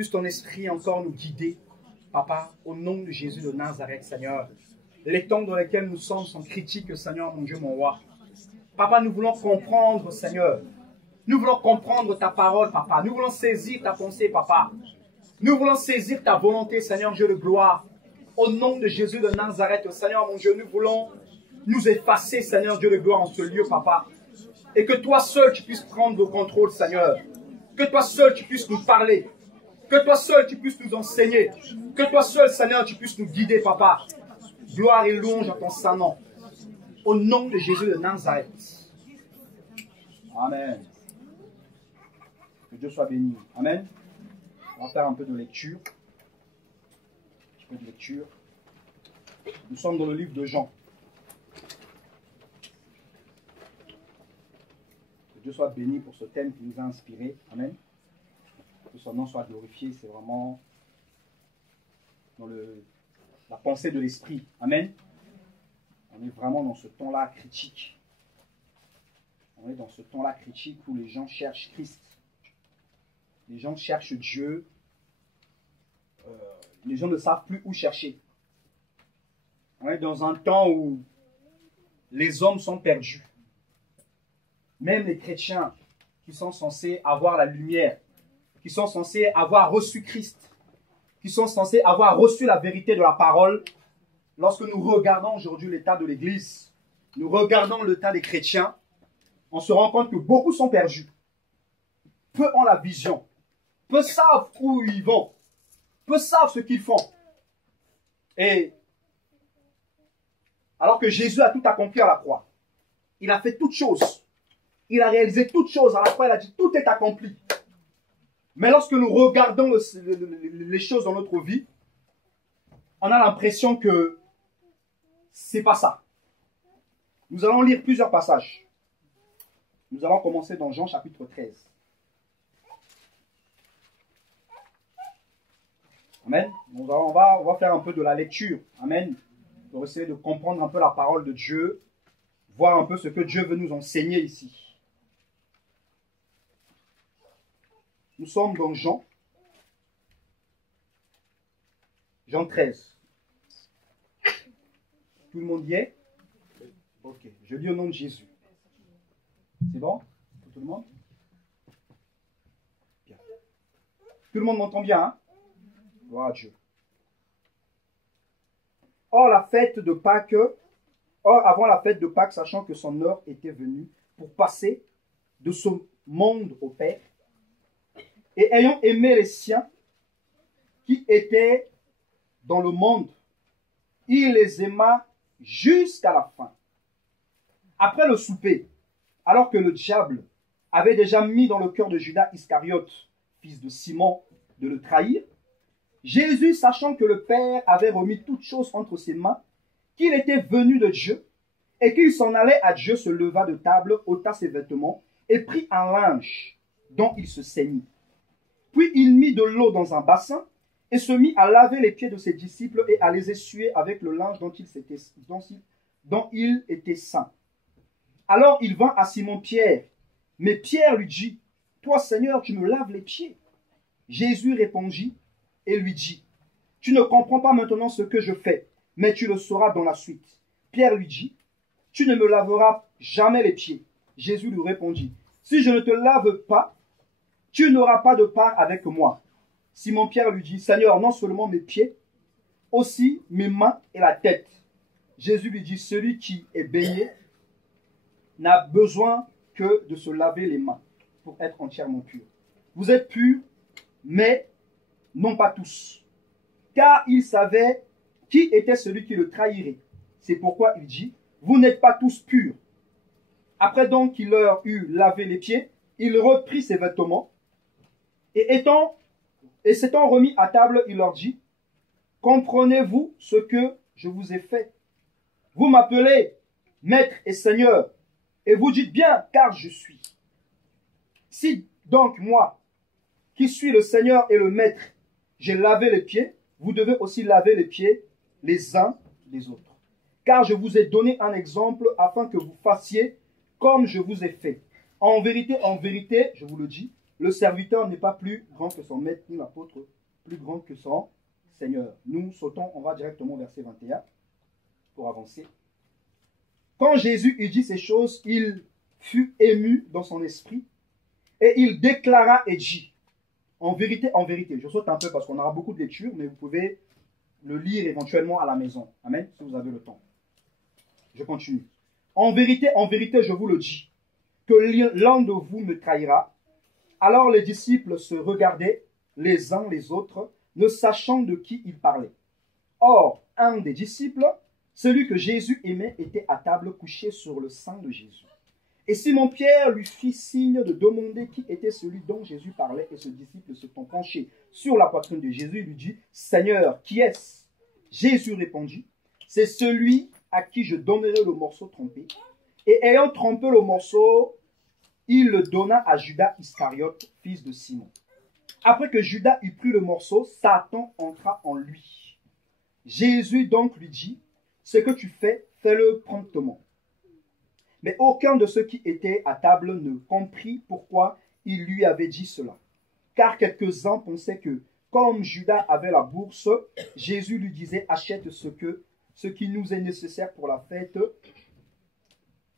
puisses ton esprit encore nous guider, Papa, au nom de Jésus de Nazareth, Seigneur. Les temps dans lesquels nous sommes sont critiques, Seigneur, mon Dieu, mon roi. Papa, nous voulons comprendre, Seigneur. Nous voulons comprendre ta parole, Papa. Nous voulons saisir ta pensée, Papa. Nous voulons saisir ta volonté, Seigneur, Dieu de gloire. Au nom de Jésus de Nazareth, Seigneur, mon Dieu, nous voulons nous effacer, Seigneur, Dieu de gloire, en ce lieu, Papa. Et que toi seul, tu puisses prendre le contrôle, Seigneur. Que toi seul, tu puisses nous parler. Que toi seul, tu puisses nous enseigner. Que toi seul, Seigneur, tu puisses nous guider, Papa. Gloire et louange à ton saint nom. Au nom de Jésus de Nazareth. Amen. Que Dieu soit béni. Amen. On va faire un peu de lecture. Un peu de lecture. Nous sommes dans le livre de Jean. Que Dieu soit béni pour ce thème qui nous a inspiré. Amen. Que son nom soit glorifié. C'est vraiment dans la pensée de l'esprit. Amen. On est vraiment dans ce temps-là critique. On est dans ce temps-là critique où les gens cherchent Christ. Les gens cherchent Dieu. Les gens ne savent plus où chercher. On est dans un temps où les hommes sont perdus. Même les chrétiens qui sont censés avoir la lumière, qui sont censés avoir reçu Christ, qui sont censés avoir reçu la vérité de la parole, lorsque nous regardons aujourd'hui l'état de l'Église, nous regardons l'état des chrétiens, on se rend compte que beaucoup sont perdus. Peu ont la vision. Peu savent où ils vont. Peu savent ce qu'ils font. Et alors que Jésus a tout accompli à la croix. Il a fait toutes choses. Il a réalisé toutes choses. À la croix, il a dit tout est accompli. Mais lorsque nous regardons les choses dans notre vie, on a l'impression que c'est pas ça. Nous allons lire plusieurs passages. Nous allons commencer dans Jean chapitre 13. Amen. On va faire un peu de la lecture. Amen. Pour essayer de comprendre un peu la parole de Dieu. Voir un peu ce que Dieu veut nous enseigner ici. Nous sommes dans Jean. Jean 13. Tout le monde y est? Ok. Je lis au nom de Jésus. C'est bon? Pour tout le monde? Bien. Tout le monde m'entend bien, hein? Gloire à Dieu. Or, avant la fête de Pâques, sachant que son heure était venue pour passer de ce monde au Père, et ayant aimé les siens qui étaient dans le monde, il les aima jusqu'à la fin. Après le souper, alors que le diable avait déjà mis dans le cœur de Judas Iscariote, fils de Simon, de le trahir, Jésus, sachant que le Père avait remis toutes choses entre ses mains, qu'il était venu de Dieu, et qu'il s'en allait à Dieu, se leva de table, ôta ses vêtements, et prit un linge dont il se ceignit. Puis il mit de l'eau dans un bassin, et se mit à laver les pieds de ses disciples, et à les essuyer avec le linge dont il était saint. Alors il vint à Simon-Pierre, mais Pierre lui dit, « Toi, Seigneur, tu me laves les pieds. » Jésus répondit et lui dit, « Tu ne comprends pas maintenant ce que je fais, mais tu le sauras dans la suite. » Pierre lui dit, « Tu ne me laveras jamais les pieds. » Jésus lui répondit, « Si je ne te lave pas, tu n'auras pas de part avec moi. » Simon-Pierre lui dit, « Seigneur, non seulement mes pieds, aussi mes mains et la tête. » Jésus lui dit, « Celui qui est baigné n'a besoin que de se laver les mains pour être entièrement pur. Vous êtes purs, mais non pas tous. » Car il savait qui était celui qui le trahirait. C'est pourquoi il dit, « Vous n'êtes pas tous purs. » Après donc qu'il leur eut lavé les pieds, il reprit ses vêtements, et s'étant remis à table, il leur dit, « Comprenez-vous ce que je vous ai fait? Vous m'appelez Maître et Seigneur, et vous dites bien, car je suis. Si donc moi, qui suis le Seigneur et le Maître, j'ai lavé les pieds, vous devez aussi laver les pieds les uns des autres. Car je vous ai donné un exemple afin que vous fassiez comme je vous ai fait. En vérité, je vous le dis, le serviteur n'est pas plus grand que son maître, ni l'apôtre plus grand que son Seigneur. Nous sautons, on va directement au verset 21 pour avancer. Quand Jésus eut dit ces choses, il fut ému dans son esprit et il déclara et dit, en vérité, je saute un peu parce qu'on aura beaucoup de lectures, mais vous pouvez le lire éventuellement à la maison. Amen, si vous avez le temps. Je continue. En vérité, je vous le dis, que l'un de vous me trahira. Alors les disciples se regardaient les uns les autres, ne sachant de qui ils parlaient. Or, un des disciples, celui que Jésus aimait, était à table couché sur le sein de Jésus. Et Simon-Pierre lui fit signe de demander qui était celui dont Jésus parlait, et ce disciple s'étant penché sur la poitrine de Jésus, lui dit, « Seigneur, qui est-ce » Jésus répondit, « C'est celui à qui je donnerai le morceau trempé. » Et ayant trempé le morceau, il le donna à Judas Iscariote, fils de Simon. Après que Judas eut pris le morceau, Satan entra en lui. Jésus donc lui dit, « Ce que tu fais, fais-le promptement. » Mais aucun de ceux qui étaient à table ne comprit pourquoi il lui avait dit cela. Car quelques-uns pensaient que, comme Judas avait la bourse, Jésus lui disait, « Achète ce qui nous est nécessaire pour la fête,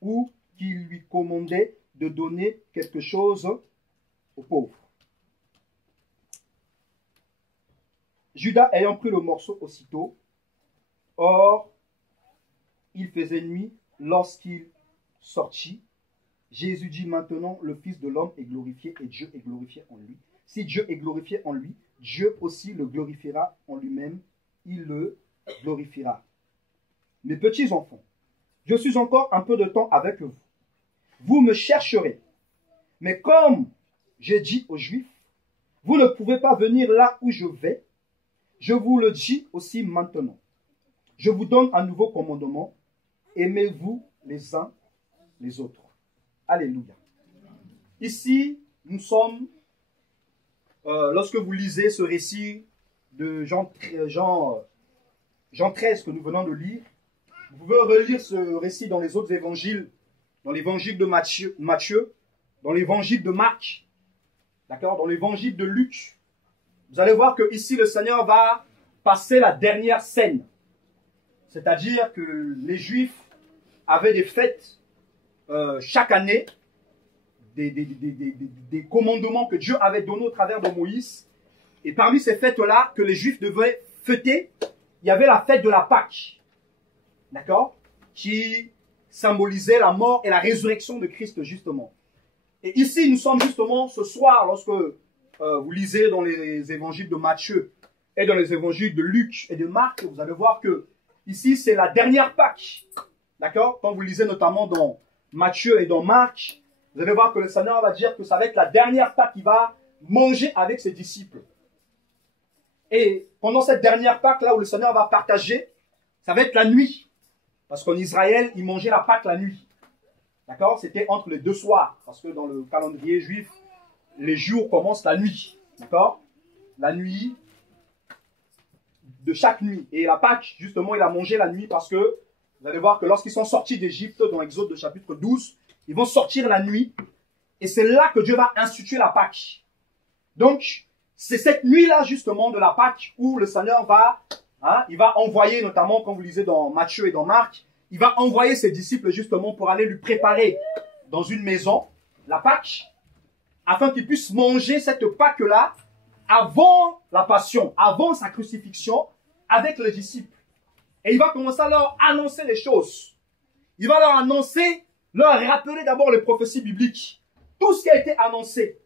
ou qu'il lui commandait de donner quelque chose aux pauvres. » Judas ayant pris le morceau aussitôt, or, il faisait nuit lorsqu'il sortit. Jésus dit, maintenant le Fils de l'homme est glorifié et Dieu est glorifié en lui. Si Dieu est glorifié en lui, Dieu aussi le glorifiera en lui-même. Il le glorifiera. Mes petits enfants, je suis encore un peu de temps avec vous. Vous me chercherez. Mais comme j'ai dit aux Juifs, vous ne pouvez pas venir là où je vais. Je vous le dis aussi maintenant. Je vous donne un nouveau commandement. Aimez-vous les uns les autres. Alléluia. Ici, nous sommes, lorsque vous lisez ce récit de Jean 13 que nous venons de lire, vous pouvez relire ce récit dans les autres évangiles, dans l'évangile de Matthieu, dans l'évangile de Marc, d'accord, dans l'évangile de Luc. Vous allez voir que ici le Seigneur va passer la dernière scène. C'est-à-dire que les Juifs avaient des fêtes chaque année, des commandements que Dieu avait donnés au travers de Moïse. Et parmi ces fêtes-là que les Juifs devaient fêter, il y avait la fête de la Pâque, d'accord, qui symbolisait la mort et la résurrection de Christ, justement. Et ici, nous sommes justement ce soir, lorsque vous lisez dans les évangiles de Matthieu et dans les évangiles de Luc et de Marc, vous allez voir que ici, c'est la dernière Pâque, d'accord. Quand vous lisez notamment dans Matthieu et dans Marc, vous allez voir que le Seigneur va dire que ça va être la dernière Pâque qu'il va manger avec ses disciples. Et pendant cette dernière Pâque, là où le Seigneur va partager, ça va être la nuit. Parce qu'en Israël, ils mangeaient la Pâque la nuit. D'accord? C'était entre les deux soirs. Parce que dans le calendrier juif, les jours commencent la nuit. D'accord? La nuit de chaque nuit. Et la Pâque, justement, il a mangé la nuit parce que vous allez voir que lorsqu'ils sont sortis d'Égypte, dans Exode de chapitre 12, ils vont sortir la nuit. Et c'est là que Dieu va instituer la Pâque. Donc, c'est cette nuit-là, justement, de la Pâque où le Seigneur va, il va envoyer, notamment, quand vous lisez dans Matthieu et dans Marc, il va envoyer ses disciples, justement, pour aller lui préparer dans une maison la Pâque, afin qu'ils puissent manger cette Pâque-là avant la passion, avant sa crucifixion, avec les disciples. Et il va commencer à leur annoncer les choses. Il va leur annoncer, leur rappeler d'abord les prophéties bibliques. Tout ce qui a été annoncé.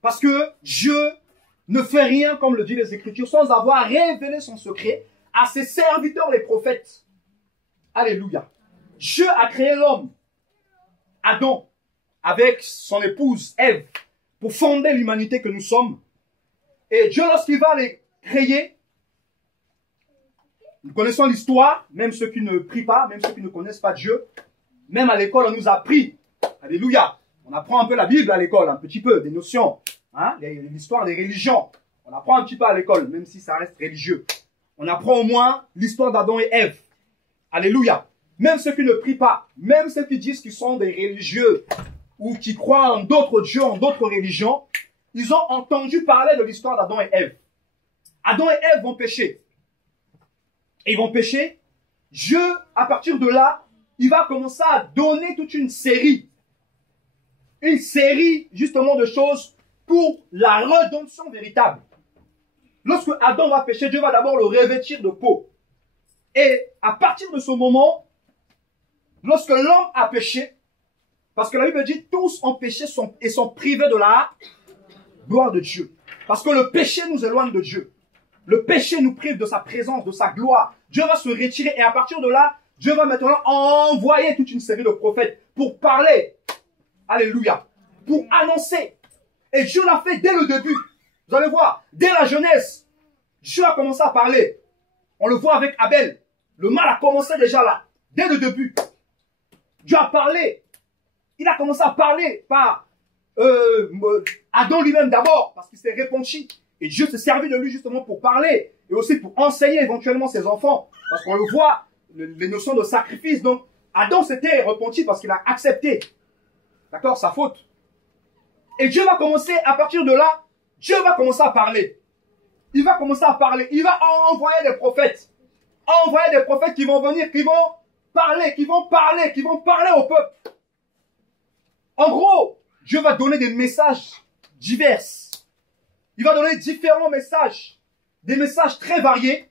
Parce que Dieu ne fait rien, comme le dit les Écritures, sans avoir révélé son secret à ses serviteurs, les prophètes. Alléluia. Dieu a créé l'homme, Adam, avec son épouse, Ève, pour fonder l'humanité que nous sommes. Et Dieu, lorsqu'il va les créer, nous connaissons l'histoire, même ceux qui ne prient pas, même ceux qui ne connaissent pas Dieu, même à l'école, on nous a appris. Alléluia. On apprend un peu la Bible à l'école, un petit peu, des notions. L'histoire des religions. On apprend un petit peu à l'école, même si ça reste religieux. On apprend au moins l'histoire d'Adam et Ève. Alléluia. Même ceux qui ne prient pas, même ceux qui disent qu'ils sont des religieux ou qui croient en d'autres dieux, en d'autres religions, ils ont entendu parler de l'histoire d'Adam et Ève. Adam et Ève vont pécher. Et ils vont pécher. Dieu, à partir de là, il va commencer à donner toute une série justement de choses pour la rédemption véritable. Lorsque Adam va pécher, Dieu va d'abord le revêtir de peau. Et à partir de ce moment, lorsque l'homme a péché, parce que la Bible dit tous ont péché et sont privés de la gloire de Dieu. Parce que le péché nous éloigne de Dieu. Le péché nous prive de sa présence, de sa gloire. Dieu va se retirer et à partir de là, Dieu va maintenant envoyer toute une série de prophètes pour parler. Alléluia. Pour annoncer. Et Dieu l'a fait dès le début. Vous allez voir, dès la jeunesse, Dieu a commencé à parler. On le voit avec Abel. Le mal a commencé déjà là, dès le début. Dieu a parlé. Il a commencé à parler par Adam lui-même d'abord, parce qu'il s'est repenti. Et Dieu s'est servi de lui justement pour parler et aussi pour enseigner éventuellement ses enfants. Parce qu'on le voit, les notions de sacrifice. Donc, Adam s'était repenti parce qu'il a accepté, d'accord, sa faute. Et Dieu va commencer, à partir de là, Dieu va commencer à parler. Il va commencer à parler. Il va envoyer des prophètes. Envoyer des prophètes qui vont venir, qui vont parler au peuple. En gros, Dieu va donner des messages divers. Il va donner différents messages, des messages très variés,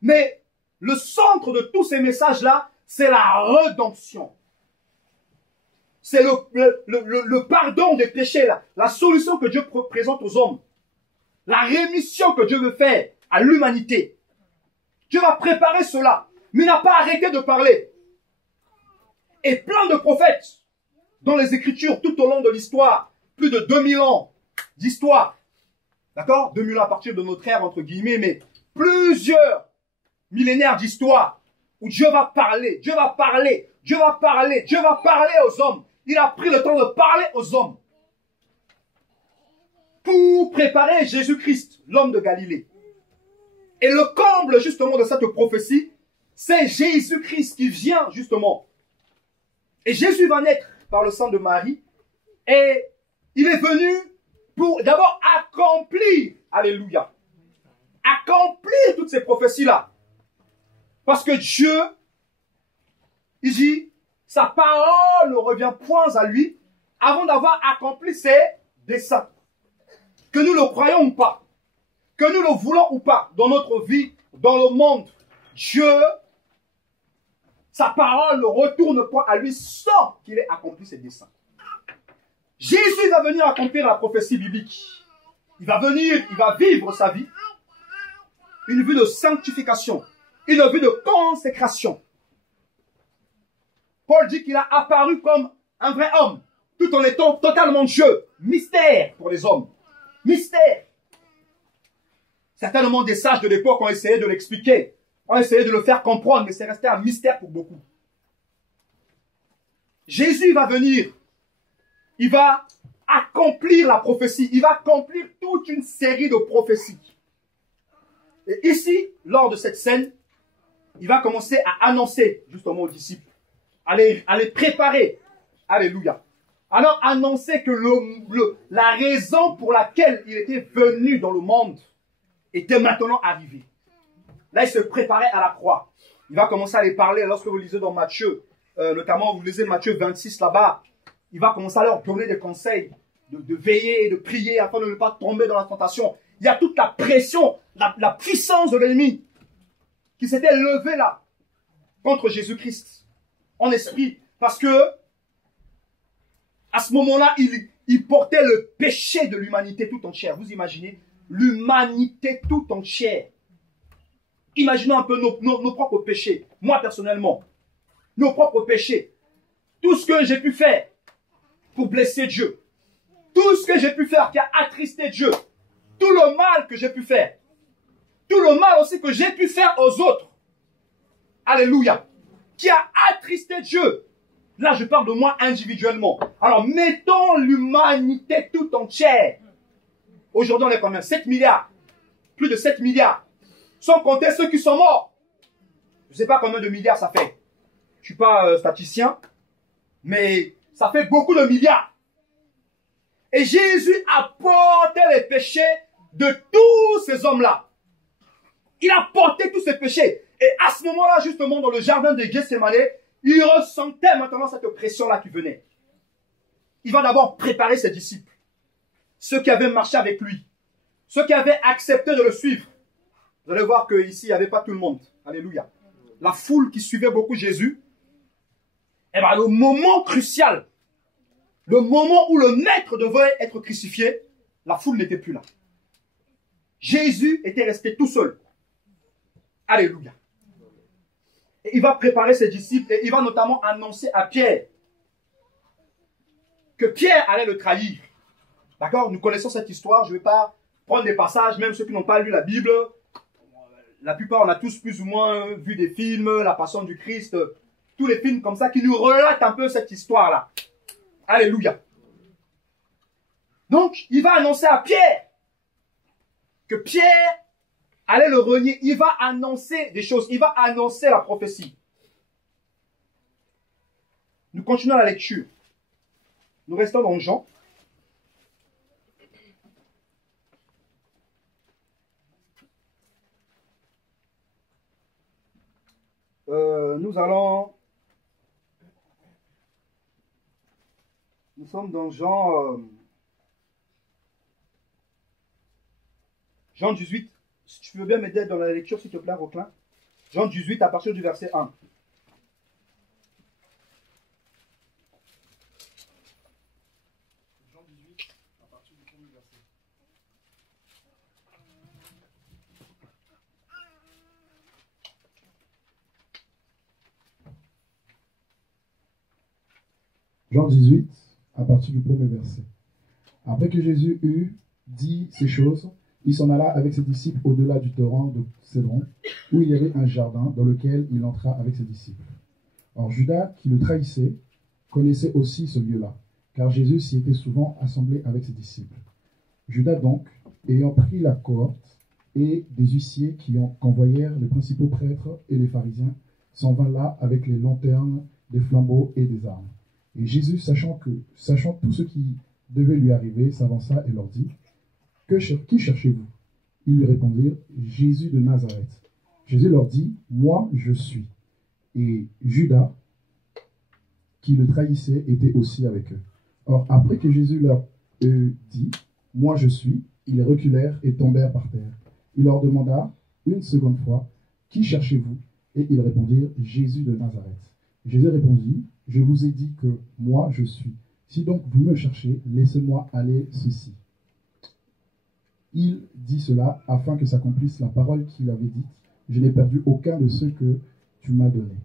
mais le centre de tous ces messages-là, c'est la rédemption. C'est le pardon des péchés, la solution que Dieu présente aux hommes, la rémission que Dieu veut faire à l'humanité. Dieu va préparer cela, mais il n'a pas arrêté de parler. Et plein de prophètes dans les Écritures tout au long de l'histoire, plus de 2000 ans d'histoire. D'accord? 2000 ans à partir de notre ère, entre guillemets, mais plusieurs millénaires d'histoire où Dieu va parler, Dieu va parler, Dieu va parler, Dieu va parler aux hommes. Il a pris le temps de parler aux hommes pour préparer Jésus-Christ, l'homme de Galilée. Et le comble justement de cette prophétie, c'est Jésus-Christ qui vient justement. Et Jésus va naître par le sang de Marie et il est venu pour d'abord accomplir, alléluia, accomplir toutes ces prophéties-là. Parce que Dieu, il dit, sa parole ne revient point à lui avant d'avoir accompli ses desseins. Que nous le croyons ou pas, que nous le voulons ou pas, dans notre vie, dans le monde, Dieu, sa parole ne retourne point à lui sans qu'il ait accompli ses desseins. Jésus va venir accomplir la prophétie biblique. Il va venir, il va vivre sa vie. Une vie de sanctification. Une vie de consécration. Paul dit qu'il a apparu comme un vrai homme, tout en étant totalement Dieu. Mystère pour les hommes. Mystère. Certainement des sages de l'époque ont essayé de l'expliquer, ont essayé de le faire comprendre, mais c'est resté un mystère pour beaucoup. Jésus va venir. Il va accomplir la prophétie. Il va accomplir toute une série de prophéties. Et ici, lors de cette scène, il va commencer à annoncer justement aux disciples, à les préparer. Alléluia. Alors annoncer que la raison pour laquelle il était venu dans le monde était maintenant arrivée. Là, il se préparait à la croix. Il va commencer à les parler lorsque vous lisez dans Matthieu, notamment vous lisez Matthieu 26 là-bas. Il va commencer à leur donner des conseils de veiller et de prier afin de ne pas tomber dans la tentation. Il y a toute la pression, la puissance de l'ennemi qui s'était levée là contre Jésus-Christ en esprit. Parce que à ce moment-là, il portait le péché de l'humanité tout entière. Vous imaginez? L'humanité tout entière. Imaginons un peu nos propres péchés. Moi personnellement, nos propres péchés. Tout ce que j'ai pu faire pour blesser Dieu. Tout ce que j'ai pu faire qui a attristé Dieu. Tout le mal que j'ai pu faire. Tout le mal aussi que j'ai pu faire aux autres. Alléluia. Qui a attristé Dieu. Là, je parle de moi individuellement. Alors, mettons l'humanité tout entière. Aujourd'hui, on est combien? 7 milliards. Plus de 7 milliards. Sans compter ceux qui sont morts. Je ne sais pas combien de milliards ça fait. Je ne suis pas statisticien. Mais ça fait beaucoup de milliards. Et Jésus a porté les péchés de tous ces hommes-là. Il a porté tous ces péchés. Et à ce moment-là, justement, dans le jardin de Gethsémane, il ressentait maintenant cette pression-là qui venait. Il va d'abord préparer ses disciples. Ceux qui avaient marché avec lui. Ceux qui avaient accepté de le suivre. Vous allez voir qu'ici, il n'y avait pas tout le monde. Alléluia. La foule qui suivait beaucoup Jésus. Et bien, le moment crucial, le moment où le maître devait être crucifié, la foule n'était plus là. Jésus était resté tout seul. Alléluia. Et il va préparer ses disciples et il va notamment annoncer à Pierre que Pierre allait le trahir. D'accord? Nous connaissons cette histoire. Je ne vais pas prendre des passages, même ceux qui n'ont pas lu la Bible. La plupart, on a tous plus ou moins vu des films, La Passion du Christ, tous les films comme ça qui nous relatent un peu cette histoire-là. Alléluia. Donc, il va annoncer à Pierre que Pierre allait le renier. Il va annoncer des choses. Il va annoncer la prophétie. Nous continuons la lecture. Nous restons dans Jean. Nous sommes dans Jean 18. Si tu veux bien m'aider dans la lecture, s'il te plaît, Roquelin. Jean 18 à partir du verset 1. Jean 18 à partir du premier verset. Jean 18, à partir du premier verset. Après que Jésus eut dit ces choses, il s'en alla avec ses disciples au-delà du torrent de Cédron, où il y avait un jardin dans lequel il entra avec ses disciples. Or Judas, qui le trahissait, connaissait aussi ce lieu-là, car Jésus s'y était souvent assemblé avec ses disciples. Judas donc, ayant pris la cohorte et des huissiers qu'envoyèrent les principaux prêtres et les pharisiens, s'en vint là avec les lanternes, des flambeaux et des armes. Et Jésus, sachant tout ce qui devait lui arriver, s'avança et leur dit, « Qui cherchez-vous » Ils lui répondirent, « Jésus de Nazareth. » Jésus leur dit, « Moi, je suis. » Et Judas, qui le trahissait, était aussi avec eux. Or, après que Jésus leur eut dit, « Moi, je suis », ils reculèrent et tombèrent par terre. Il leur demanda une seconde fois, « Qui cherchez-vous » Et ils répondirent, « Jésus de Nazareth. » Jésus répondit, « Je vous ai dit que moi je suis. Si donc vous me cherchez, laissez-moi aller ceci. » Il dit cela afin que s'accomplisse la parole qu'il avait dite, « Je n'ai perdu aucun de ceux que tu m'as donnés. »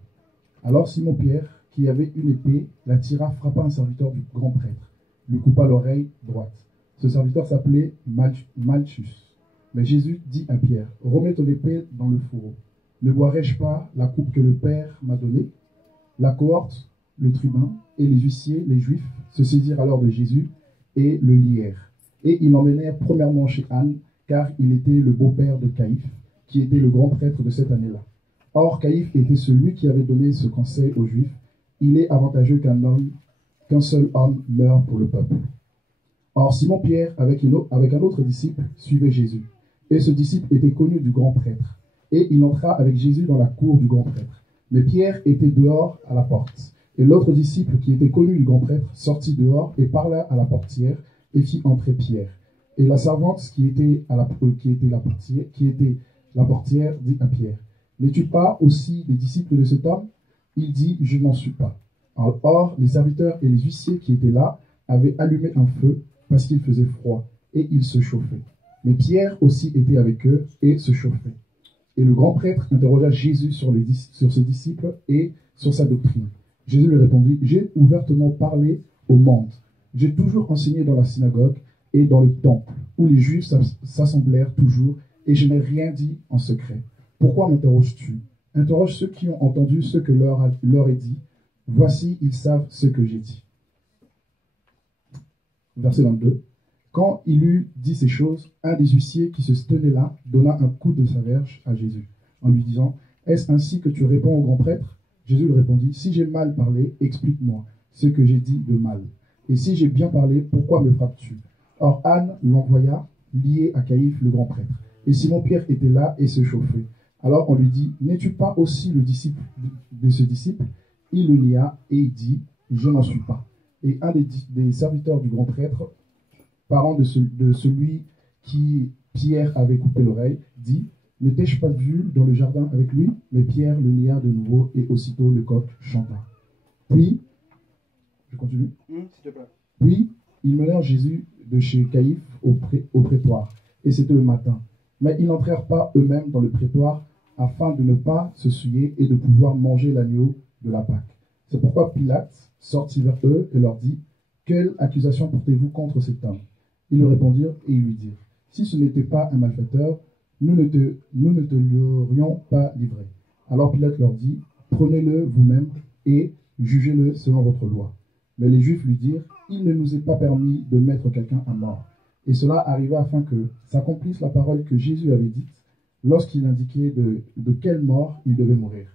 Alors Simon-Pierre, qui avait une épée, la tira, frappa un serviteur du grand prêtre, lui coupa l'oreille droite. Ce serviteur s'appelait Malchus. Mais Jésus dit à Pierre, « Remets ton épée dans le fourreau. Ne boirai-je pas la coupe que le Père m'a donnée ?» La cohorte, le tribun et les huissiers, les Juifs, se saisirent alors de Jésus et le lièrent. Et ils l'emmenèrent premièrement chez Anne, car il était le beau-père de Caïphe, qui était le grand prêtre de cette année-là. Or, Caïphe était celui qui avait donné ce conseil aux Juifs. Il est avantageux qu'un seul homme meure pour le peuple. Or, Simon-Pierre, avec un autre disciple, suivait Jésus. Et ce disciple était connu du grand prêtre. Et il entra avec Jésus dans la cour du grand prêtre. Mais Pierre était dehors à la porte. Et l'autre disciple, qui était connu du grand prêtre, sortit dehors et parla à la portière et fit entrer Pierre. Et la servante qui était la portière dit à Pierre, « N'es-tu pas aussi des disciples de cet homme ?» Il dit, « Je n'en suis pas. » Or, les serviteurs et les huissiers qui étaient là avaient allumé un feu parce qu'il faisait froid, et ils se chauffaient. Mais Pierre aussi était avec eux et se chauffait. Et le grand prêtre interrogea Jésus sur ses disciples et sur sa doctrine. Jésus lui répondit, « J'ai ouvertement parlé au monde. J'ai toujours enseigné dans la synagogue et dans le temple, où les Juifs s'assemblèrent toujours, et je n'ai rien dit en secret. Pourquoi m'interroges-tu? Interroge ceux qui ont entendu ce que leur est dit. Voici, ils savent ce que j'ai dit. » Verset 22. Quand il eut dit ces choses, un des huissiers qui se tenait là donna un coup de sa verge à Jésus, en lui disant, « Est-ce ainsi que tu réponds au grand prêtre ?» Jésus lui répondit, « Si j'ai mal parlé, explique-moi ce que j'ai dit de mal. » Et si j'ai bien parlé, pourquoi me frappes-tu? Or Anne l'envoya lié à Caïphe le grand prêtre. Et Simon-Pierre était là et se chauffait. Alors on lui dit, n'es-tu pas aussi le disciple de ce disciple? Il le nia et il dit, je n'en suis pas. Et un des serviteurs du grand prêtre, parent de celui qui Pierre avait coupé l'oreille, dit, ne t'ai-je pas vu dans le jardin avec lui? Mais Pierre le nia de nouveau et aussitôt le coq chanta. Puis, je continue. S'il te plaît. Puis, ils menèrent Jésus de chez Caïphe au prétoire, et c'était le matin. Mais ils n'entrèrent pas eux-mêmes dans le prétoire, afin de ne pas se souiller et de pouvoir manger l'agneau de la Pâque. C'est pourquoi Pilate sortit vers eux et leur dit, quelle accusation portez-vous contre cet homme? Ils lui répondirent et ils lui dirent, si ce n'était pas un malfaiteur, nous ne te l'aurions pas livré. Alors Pilate leur dit, prenez-le vous-même et jugez-le selon votre loi. Mais les Juifs lui dirent, il ne nous est pas permis de mettre quelqu'un à mort. Et cela arriva afin que s'accomplisse la parole que Jésus avait dite, lorsqu'il indiquait de quelle mort il devait mourir.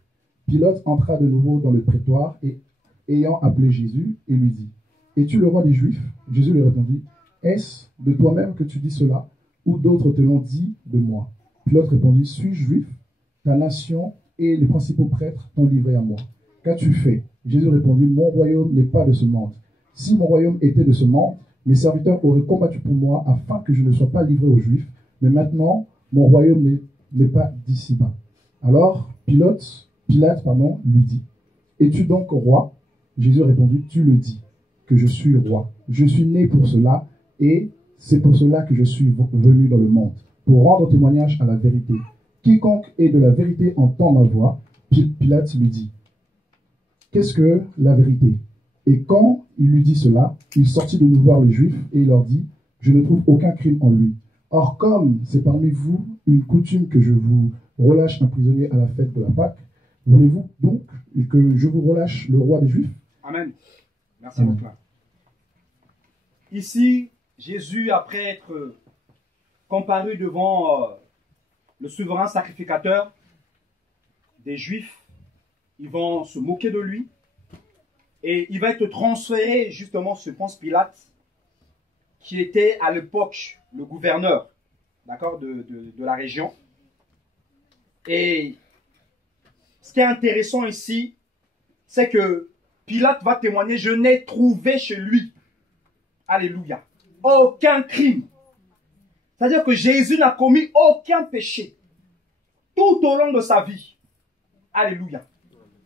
Pilate entra de nouveau dans le prétoire et, ayant appelé Jésus, et lui dit, es-tu le roi des Juifs? Jésus lui répondit, est-ce de toi-même que tu dis cela, ou d'autres te l'ont dit de moi? Pilate répondit, suis-je juif? Ta nation et les principaux prêtres t'ont livré à moi. Qu'as-tu fait? Jésus répondit, mon royaume n'est pas de ce monde. Si mon royaume était de ce monde, mes serviteurs auraient combattu pour moi afin que je ne sois pas livré aux Juifs. Mais maintenant, mon royaume n'est pas d'ici-bas. Alors Pilate lui dit, es-tu donc roi? Jésus répondit, tu le dis, que je suis roi. Je suis né pour cela, et c'est pour cela que je suis venu dans le monde, pour rendre témoignage à la vérité. Quiconque est de la vérité entend ma voix. Pilate lui dit, qu'est-ce que la vérité? Et quand il lui dit cela, il sortit de nouveau voir les Juifs et il leur dit, je ne trouve aucun crime en lui. Or, comme c'est parmi vous une coutume que je vous relâche un prisonnier à la fête de la Pâque, voulez-vous donc que je vous relâche le roi des Juifs? Amen. Merci beaucoup. Ici, Jésus, après être comparu devant le souverain sacrificateur des Juifs, ils vont se moquer de lui et il va être transféré justement sur Ponce Pilate, qui était à l'époque le gouverneur, d'accord, de la région. Et ce qui est intéressant ici, c'est que Pilate va témoigner, je n'ai trouvé chez lui, alléluia, aucun crime. C'est-à-dire que Jésus n'a commis aucun péché tout au long de sa vie. Alléluia.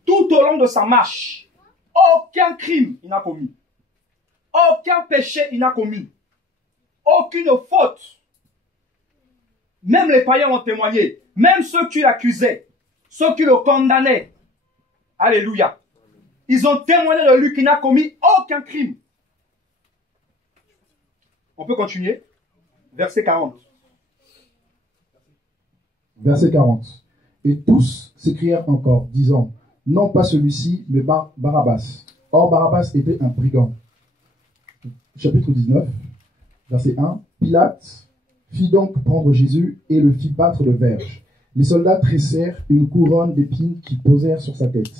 Tout au long de sa marche, aucun crime il n'a commis. Aucun péché il n'a commis. Aucune faute. Même les païens l'ont témoigné. Même ceux qui l'accusaient, ceux qui le condamnaient. Alléluia. Ils ont témoigné de lui qu'il n'a commis aucun crime. On peut continuer. Verset 40. Verset 40. Et tous s'écrièrent encore, disant, non pas celui-ci, mais Barabbas. Or Barabbas était un brigand. Chapitre 19, verset 1. Pilate fit donc prendre Jésus et le fit battre de verges. Les soldats tressèrent une couronne d'épines qu'ils posèrent sur sa tête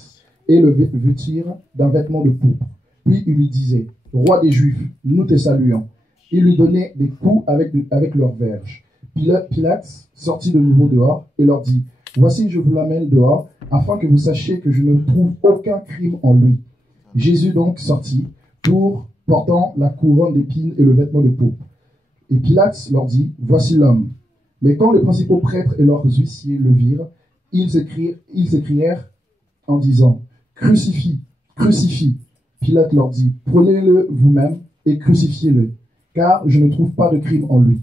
et le vêtirent d'un vêtement de pourpre. Puis ils lui disaient, roi des Juifs, nous te saluons. Ils lui donnaient des coups avec leurs verges. Pilate sortit de nouveau dehors et leur dit, voici je vous l'amène dehors, afin que vous sachiez que je ne trouve aucun crime en lui. Jésus donc sortit, portant la couronne d'épines et le vêtement de pourpre. Et Pilate leur dit, voici l'homme. Mais quand les principaux prêtres et leurs huissiers le virent, ils s'écrièrent en disant, crucifie, crucifie. Pilate leur dit, prenez-le vous-même et crucifiez-le, car je ne trouve pas de crime en lui.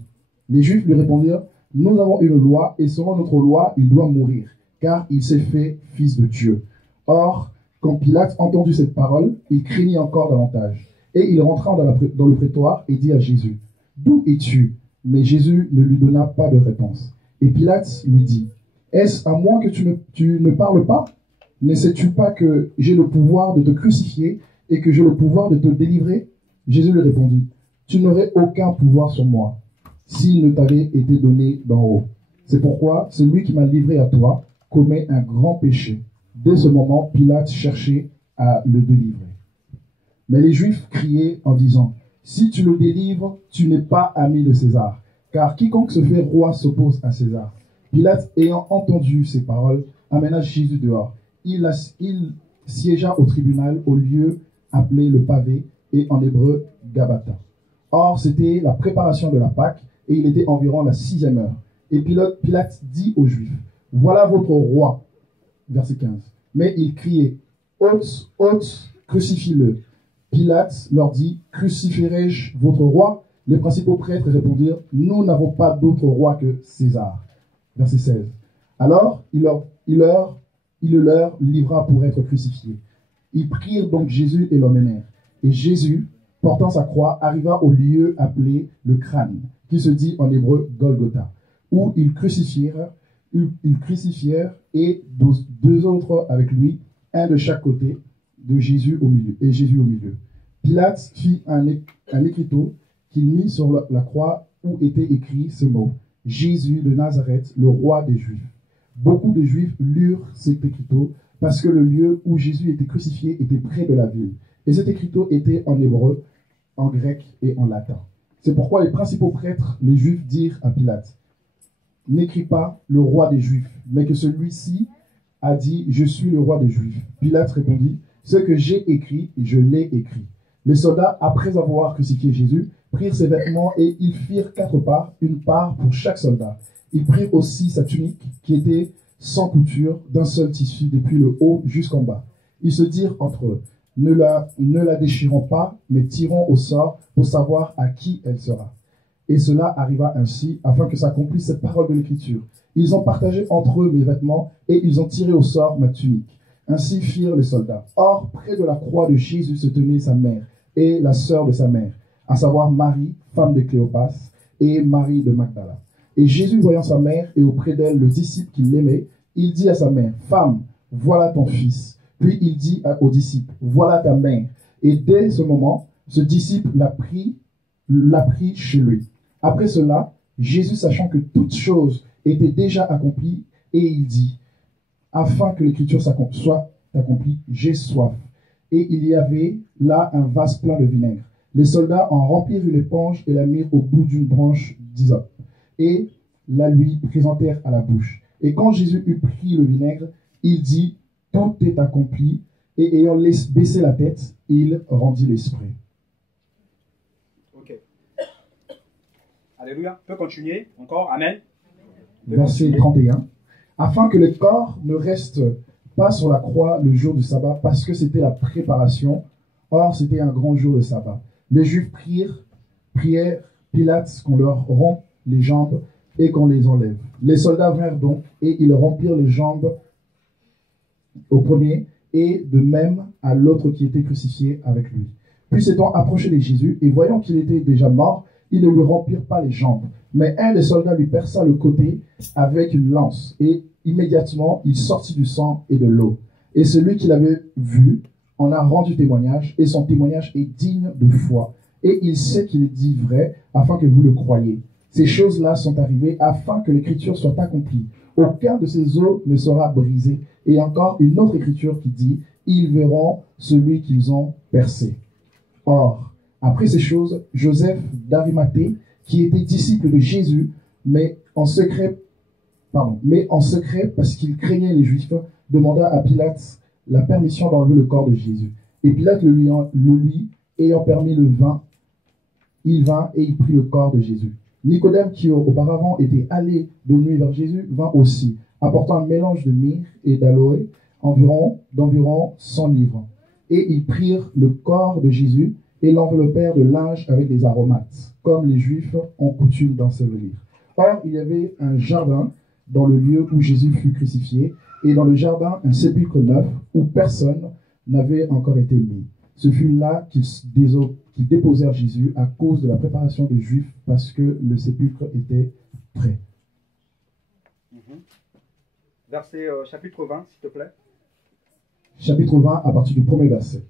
Les Juifs lui répondirent, nous avons une loi, et selon notre loi, il doit mourir, car il s'est fait fils de Dieu. Or, quand Pilate entendit cette parole, il craignit encore davantage. Et il rentra dans le prétoire et dit à Jésus, d'où es-tu? Mais Jésus ne lui donna pas de réponse. Et Pilate lui dit, est-ce à moi que tu ne parles pas? Ne sais-tu pas que j'ai le pouvoir de te crucifier et que j'ai le pouvoir de te délivrer? Jésus lui répondit, tu n'aurais aucun pouvoir sur moi s'il ne t'avait été donné d'en haut. C'est pourquoi celui qui m'a livré à toi commet un grand péché. Dès ce moment, Pilate cherchait à le délivrer. Mais les Juifs criaient en disant, « Si tu le délivres, tu n'es pas ami de César, car quiconque se fait roi s'oppose à César. » Pilate, ayant entendu ces paroles, amena Jésus dehors. Il siégea au tribunal au lieu appelé le pavé, et en hébreu Gabata. Or, c'était la préparation de la Pâque, et il était environ la 6e heure. Et Pilate dit aux Juifs, « Voilà votre roi. » Verset 15. Mais ils criaient, « Ôte, ôte, crucifie-le. » Pilate leur dit, « Crucifierai-je votre roi ?» Les principaux prêtres répondirent, « Nous n'avons pas d'autre roi que César. » Verset 16. Alors, il le leur livra pour être crucifié. Ils prirent donc Jésus et l'emmenèrent. Et Jésus, portant sa croix, arriva au lieu appelé le crâne, qui se dit en hébreu Golgotha, où ils crucifièrent et deux autres avec lui, un de chaque côté, de Jésus au milieu, et Jésus au milieu. Pilate fit un écriteau qu'il mit sur la croix où était écrit ce mot, « Jésus de Nazareth, le roi des Juifs ». Beaucoup de Juifs lurent cet écriteau parce que le lieu où Jésus était crucifié était près de la ville. Et cet écriteau était en hébreu, en grec et en latin. C'est pourquoi les principaux prêtres, les Juifs, dirent à Pilate, « N'écris pas le roi des Juifs, mais que celui-ci a dit, je suis le roi des Juifs. » Pilate répondit, « Ce que j'ai écrit, je l'ai écrit. » Les soldats, après avoir crucifié Jésus, prirent ses vêtements et ils firent 4 parts, une part pour chaque soldat. Ils prirent aussi sa tunique, qui était sans couture, d'un seul tissu, depuis le haut jusqu'en bas. Ils se dirent entre eux, ne la déchirons pas, mais tirons au sort pour savoir à qui elle sera. Et cela arriva ainsi, afin que s'accomplisse cette parole de l'Écriture. Ils ont partagé entre eux mes vêtements, et ils ont tiré au sort ma tunique. Ainsi firent les soldats. Or, près de la croix de Jésus se tenait sa mère, et la sœur de sa mère, à savoir Marie, femme de Cléopas, et Marie de Magdala. Et Jésus, voyant sa mère, et auprès d'elle le disciple qui l'aimait, il dit à sa mère, « Femme, voilà ton fils. » Puis il dit au disciple, « Voilà ta mère. » Et dès ce moment, ce disciple l'a pris chez lui. Après cela, Jésus, sachant que toutes choses étaient déjà accomplies, et il dit, afin que l'écriture soit accomplie, j'ai soif. Et il y avait là un vase plein de vinaigre. Les soldats en remplirent une éponge et la mirent au bout d'une branche d'hysope, et la lui présentèrent à la bouche. Et quand Jésus eut pris le vinaigre, il dit, tout est accompli, et ayant baissé la tête, il rendit l'esprit. Ok. Alléluia. On peut continuer encore. Amen. Verset 31. Afin que le corps ne reste pas sur la croix le jour du sabbat, parce que c'était la préparation. Or, c'était un grand jour de sabbat. Les Juifs prièrent Pilate qu'on leur rompe les jambes et qu'on les enlève. Les soldats vinrent donc, et ils rompirent les jambes au premier, et de même à l'autre qui était crucifié avec lui. Puis s'étant approché de Jésus, et voyant qu'il était déjà mort, ils ne lui rompirent pas les jambes. Mais un des soldats lui perça le côté avec une lance, et immédiatement il sortit du sang et de l'eau. Et celui qui l'avait vu en a rendu témoignage, et son témoignage est digne de foi. Et il sait qu'il est dit vrai, afin que vous le croyiez. Ces choses-là sont arrivées afin que l'écriture soit accomplie. Aucun de ces os ne sera brisé. Et encore une autre écriture qui dit, ils verront celui qu'ils ont percé. Or, après ces choses, Joseph d'Arimathée, qui était disciple de Jésus, mais en secret parce qu'il craignait les Juifs, demanda à Pilate la permission d'enlever le corps de Jésus. Et Pilate le lui ayant permis il vint et il prit le corps de Jésus. Nicodème, qui auparavant était allé de nuit vers Jésus, vint aussi, apportant un mélange de myrrhe et d'aloe, d'environ 100 livres. Et ils prirent le corps de Jésus et l'enveloppèrent de linge avec des aromates, comme les Juifs ont coutume d'ensevelir. Or, il y avait un jardin dans le lieu où Jésus fut crucifié, et dans le jardin un sépulcre neuf où personne n'avait encore été mis. Ce fut là qu'ils déposèrent Jésus à cause de la préparation des Juifs, parce que le sépulcre était prêt. Verset chapitre 20, s'il te plaît. Chapitre 20, à partir du premier verset.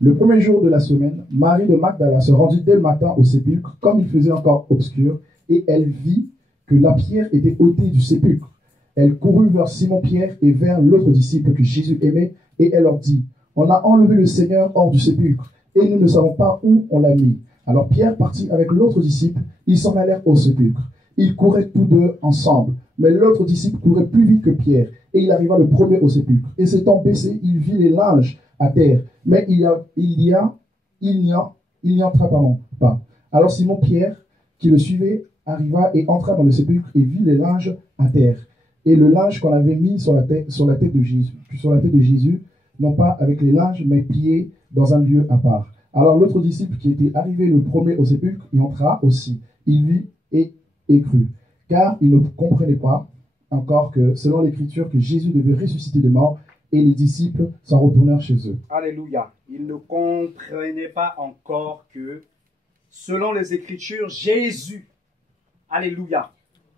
Le premier jour de la semaine, Marie de Magdala se rendit dès le matin au sépulcre, comme il faisait encore obscur, et elle vit que la pierre était ôtée du sépulcre. Elle courut vers Simon-Pierre et vers l'autre disciple que Jésus aimait, et elle leur dit, « On a enlevé le Seigneur hors du sépulcre, et nous ne savons pas où on l'a mis. Alors Pierre partit avec l'autre disciple, ils s'en allèrent au sépulcre. Ils couraient tous deux ensemble, mais l'autre disciple courait plus vite que Pierre, et il arriva le premier au sépulcre. Et s'étant baissé, il vit les linges à terre, mais il n'y entra pas. Alors Simon-Pierre, qui le suivait, arriva et entra dans le sépulcre et vit les linges à terre, et le linge qu'on avait mis sur la tête de Jésus, non pas avec les linges, mais plié dans un lieu à part. Alors l'autre disciple qui était arrivé le premier au sépulcre y entra aussi. Il vit et crut, car il ne comprenait pas encore que, selon l'Écriture, que Jésus devait ressusciter des morts, et les disciples s'en retournèrent chez eux. Alléluia. Ils ne comprenaient pas encore que, selon les Écritures, Jésus, alléluia.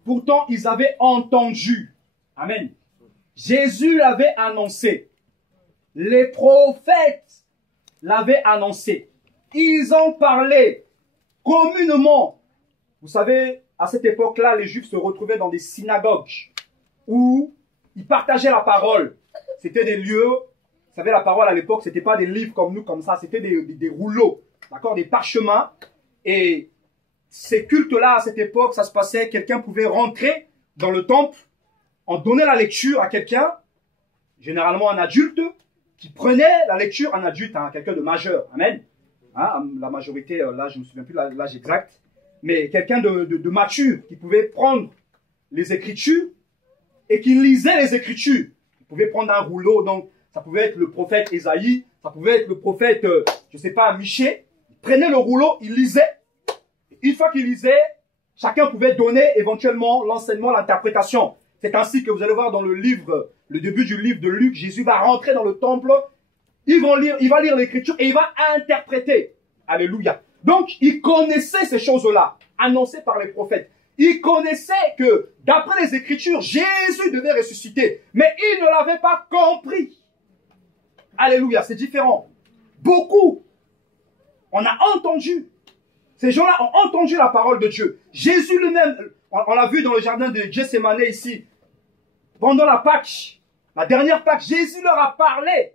Pourtant, ils avaient entendu. Amen. Jésus l'avait annoncé. Les prophètes l'avaient annoncé. Ils en parlaient communément. Vous savez, à cette époque-là, les Juifs se retrouvaient dans des synagogues où ils partageaient la parole. C'était des lieux, vous savez, la parole à l'époque, c'était pas des livres comme nous, comme ça, c'était des rouleaux, d'accord, des parchemins. Et ces cultes-là, à cette époque, ça se passait, quelqu'un pouvait rentrer dans le temple, en donner la lecture à quelqu'un, généralement un adulte, qui prenait la lecture, un adulte, hein, quelqu'un de majeur, amen. Hein, la majorité, là, je ne me souviens plus de l'âge exact, mais quelqu'un de mature, qui pouvait prendre les Écritures, et qui lisait les Écritures. Il pouvait prendre un rouleau, donc ça pouvait être le prophète Ésaïe, ça pouvait être le prophète, je sais pas, Michée. Il prenait le rouleau, il lisait. Une fois qu'il lisait, chacun pouvait donner éventuellement l'enseignement, l'interprétation. C'est ainsi que vous allez voir dans le livre, le début du livre de Luc, Jésus va rentrer dans le temple, il va lire l'Écriture et il va interpréter. Alléluia. Donc, il connaissait ces choses-là, annoncées par les prophètes. Il connaissait que, d'après les Écritures, Jésus devait ressusciter. Mais il ne l'avait pas compris. Alléluia, c'est différent. Beaucoup, on a entendu. Ces gens-là ont entendu la parole de Dieu. Jésus lui-même, on l'a vu dans le jardin de Gethsémane ici, pendant la Pâque, la dernière Pâque, Jésus leur a parlé.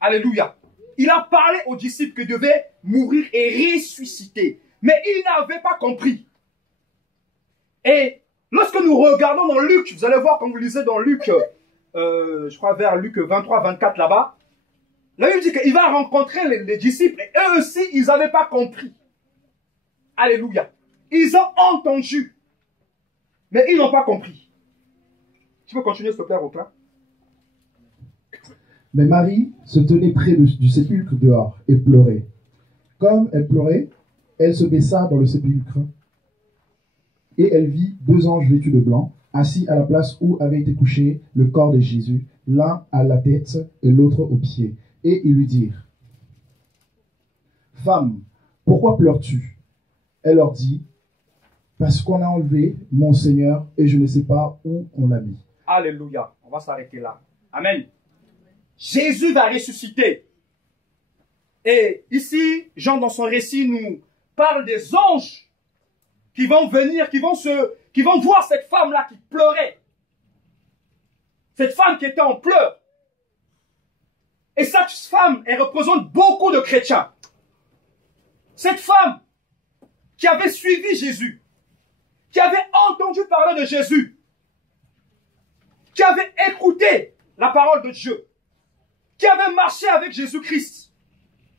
Alléluia. Il a parlé aux disciples qu'ils devaient mourir et ressusciter. Mais ils n'avaient pas compris. Et lorsque nous regardons dans Luc, vous allez voir quand vous lisez dans Luc, je crois vers Luc 23, 24 là-bas, la Bible dit qu'il va rencontrer les disciples et eux aussi, ils n'avaient pas compris. Alléluia. Ils ont entendu, mais ils n'ont pas compris. Tu peux continuer s'il te plaît, Rotin? Mais Marie se tenait près du sépulcre dehors et pleurait. Comme elle pleurait, elle se baissa dans le sépulcre. Et elle vit deux anges vêtus de blanc, assis à la place où avait été couché le corps de Jésus, l'un à la tête et l'autre aux pieds. Et ils lui dirent, « Femme, pourquoi pleures-tu » Elle leur dit, « Parce qu'on a enlevé mon Seigneur et je ne sais pas où on l'a mis. » Alléluia. On va s'arrêter là. Amen. Jésus va ressusciter. Et ici, Jean dans son récit nous parle des anges qui vont venir, qui vont voir cette femme-là qui pleurait. Cette femme qui était en pleurs. Et cette femme, elle représente beaucoup de chrétiens. Cette femme qui avait suivi Jésus, qui avait entendu parler de Jésus, qui avait écouté la parole de Dieu, qui avait marché avec Jésus-Christ.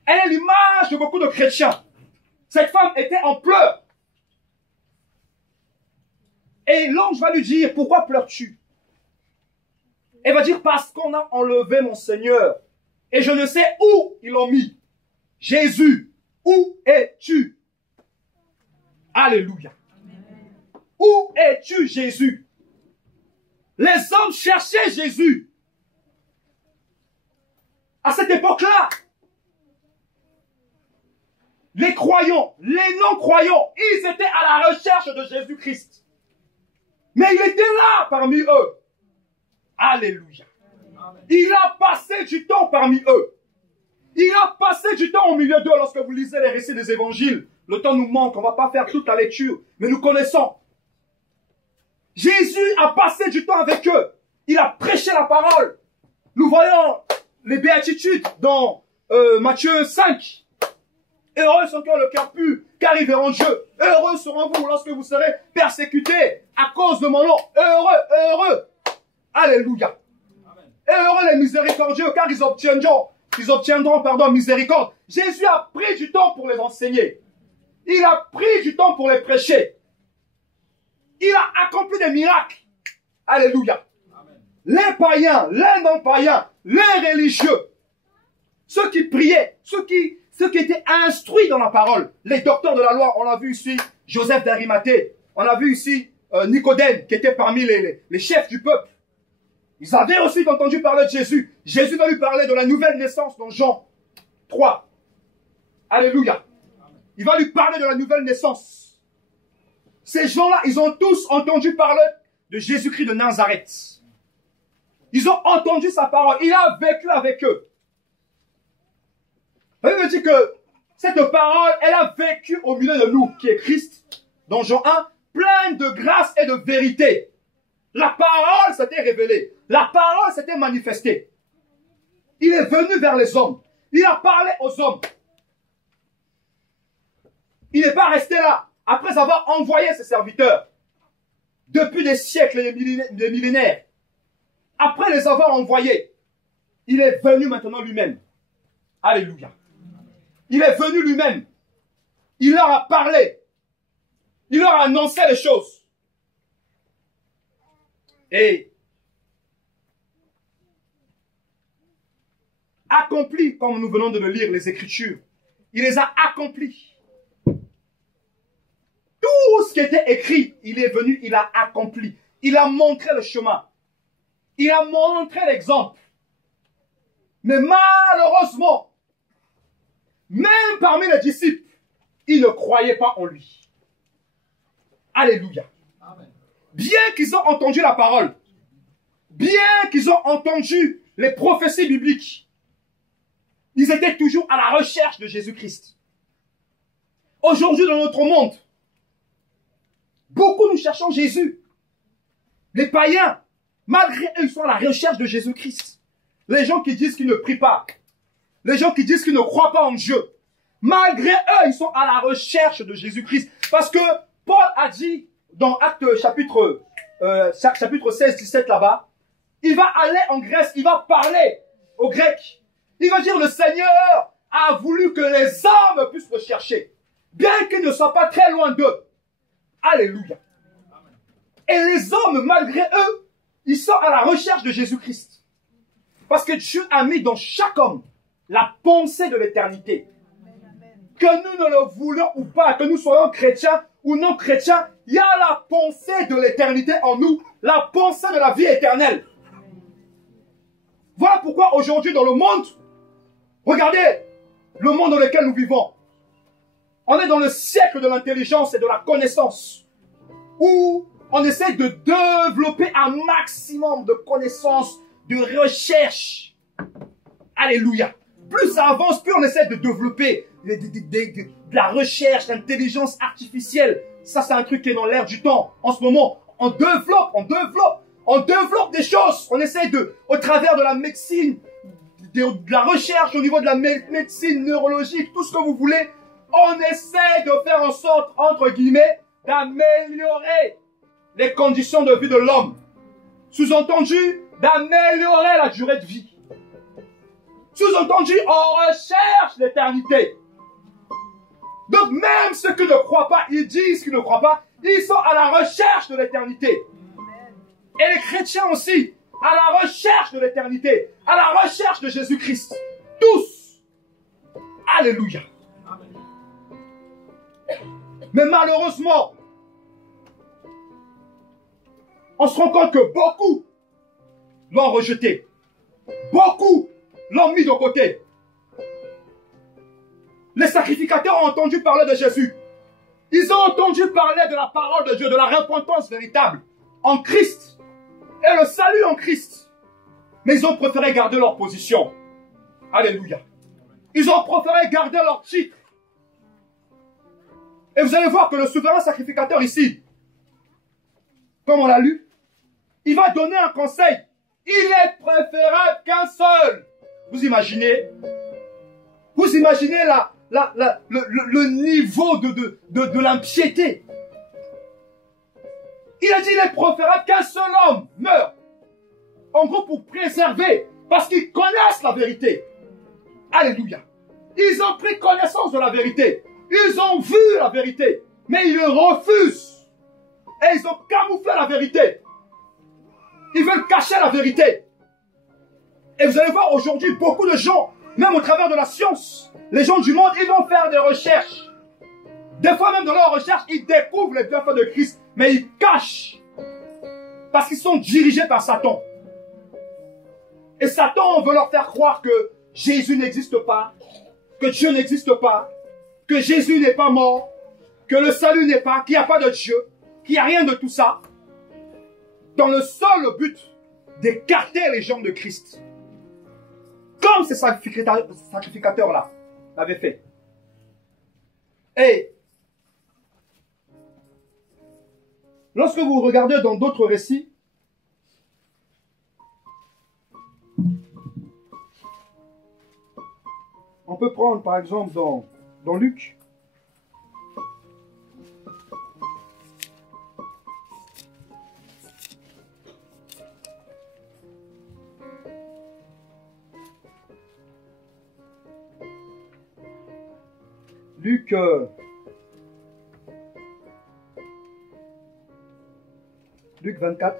Elle est l'image de beaucoup de chrétiens. Cette femme était en pleurs. Et l'ange va lui dire, pourquoi pleures-tu? Elle va dire, parce qu'on a enlevé mon Seigneur. Et je ne sais où ils l'ont mis. Jésus, où es-tu? Alléluia. Où es-tu, Jésus? Les hommes cherchaient Jésus. À cette époque-là, les croyants, les non-croyants, ils étaient à la recherche de Jésus-Christ. Mais il était là parmi eux. Alléluia. Il a passé du temps parmi eux. Il a passé du temps au milieu d'eux lorsque vous lisez les récits des évangiles. Le temps nous manque, on ne va pas faire toute la lecture, mais nous connaissons. Jésus a passé du temps avec eux. Il a prêché la parole. Nous voyons les béatitudes dans Matthieu 5. Heureux sont qui ont le cœur pur, car ils verront Dieu. Heureux seront-vous lorsque vous serez persécutés à cause de mon nom. Heureux, heureux. Alléluia. Heureux les miséricordieux, car ils obtiendront miséricorde. Jésus a pris du temps pour les enseigner. Il a pris du temps pour les prêcher. Il a accompli des miracles. Alléluia. Amen. Les païens, les non-païens, les religieux, ceux qui priaient, ceux qui étaient instruits dans la parole, les docteurs de la loi, on l'a vu ici, Joseph d'Arimathée, on a vu ici Nicodème, qui était parmi les chefs du peuple. Ils avaient aussi entendu parler de Jésus. Jésus va lui parler de la nouvelle naissance dans Jean 3. Alléluia. Il va lui parler de la nouvelle naissance. Ces gens-là, ils ont tous entendu parler de Jésus-Christ de Nazareth. Ils ont entendu sa parole. Il a vécu avec eux. La Bible dit que cette parole, elle a vécu au milieu de nous, qui est Christ, dans Jean 1, pleine de grâce et de vérité. La parole s'était révélée. La parole s'était manifestée. Il est venu vers les hommes. Il a parlé aux hommes. Il n'est pas resté là, après avoir envoyé ses serviteurs, depuis des siècles et des millénaires. Après les avoir envoyés, il est venu maintenant lui-même. Alléluia. Il est venu lui-même. Il leur a parlé. Il leur a annoncé les choses. Et accompli, comme nous venons de le lire, les Écritures. Il les a accomplis. Tout ce qui était écrit, il est venu, il a accompli. Il a montré le chemin. Il a montré l'exemple. Mais malheureusement, même parmi les disciples, ils ne croyaient pas en lui. Alléluia. Amen. Bien qu'ils ont entendu la parole, bien qu'ils ont entendu les prophéties bibliques, ils étaient toujours à la recherche de Jésus-Christ. Aujourd'hui, dans notre monde, beaucoup nous cherchons Jésus. Les païens, malgré eux, ils sont à la recherche de Jésus-Christ. Les gens qui disent qu'ils ne prient pas, les gens qui disent qu'ils ne croient pas en Dieu, malgré eux, ils sont à la recherche de Jésus-Christ. Parce que Paul a dit dans Actes chapitre 16, 17 là-bas, il va aller en Grèce, il va parler aux Grecs. Il va dire, le Seigneur a voulu que les hommes puissent le chercher, bien qu'ils ne soient pas très loin d'eux. Alléluia. Et les hommes, malgré eux, ils sont à la recherche de Jésus-Christ. Parce que Dieu a mis dans chaque homme la pensée de l'éternité. Que nous ne le voulons ou pas, que nous soyons chrétiens ou non chrétiens, il y a la pensée de l'éternité en nous, la pensée de la vie éternelle. Voilà pourquoi aujourd'hui dans le monde, regardez le monde dans lequel nous vivons. On est dans le siècle de l'intelligence et de la connaissance, où on essaie de développer un maximum de connaissances, de recherche. Alléluia. Plus ça avance, plus on essaie de développer de la recherche, l'intelligence artificielle. Ça, c'est un truc qui est dans l'air du temps. En ce moment, on développe des choses. On essaie au travers de la médecine, de la recherche au niveau de la médecine neurologique, tout ce que vous voulez, on essaie de faire en sorte, entre guillemets, d'améliorer les conditions de vie de l'homme. Sous-entendu, d'améliorer la durée de vie. Sous-entendu, on recherche l'éternité. Donc même ceux qui ne croient pas, ils disent qu'ils ne croient pas, ils sont à la recherche de l'éternité. Et les chrétiens aussi, à la recherche de l'éternité, à la recherche de Jésus-Christ. Tous. Alléluia. Mais malheureusement, on se rend compte que beaucoup l'ont rejeté. Beaucoup l'ont mis de côté. Les sacrificateurs ont entendu parler de Jésus. Ils ont entendu parler de la parole de Dieu, de la repentance véritable en Christ et le salut en Christ. Mais ils ont préféré garder leur position. Alléluia. Ils ont préféré garder leur titre. Et vous allez voir que le souverain sacrificateur ici, comme on l'a lu, il va donner un conseil. Il est préférable qu'un seul. Vous imaginez le niveau de l'impiété. Il a dit, il est préférable qu'un seul homme meure. En gros, pour préserver, parce qu'ils connaissent la vérité. Alléluia. Ils ont pris connaissance de la vérité. Ils ont vu la vérité. Mais ils le refusent. Et ils ont camouflé la vérité. Ils veulent cacher la vérité. Et vous allez voir aujourd'hui, beaucoup de gens, même au travers de la science, les gens du monde, ils vont faire des recherches. Des fois même dans leurs recherches, ils découvrent les bienfaits de Christ, mais ils cachent. Parce qu'ils sont dirigés par Satan. Et Satan veut leur faire croire que Jésus n'existe pas, que Dieu n'existe pas, que Jésus n'est pas mort, que le salut n'est pas, qu'il n'y a pas de Dieu, qu'il n'y a rien de tout ça, dans le seul but d'écarter les gens de Christ. Comme ces sacrificateurs-là l'avaient fait. Et lorsque vous regardez dans d'autres récits, on peut prendre par exemple dans Luc. Luc 24.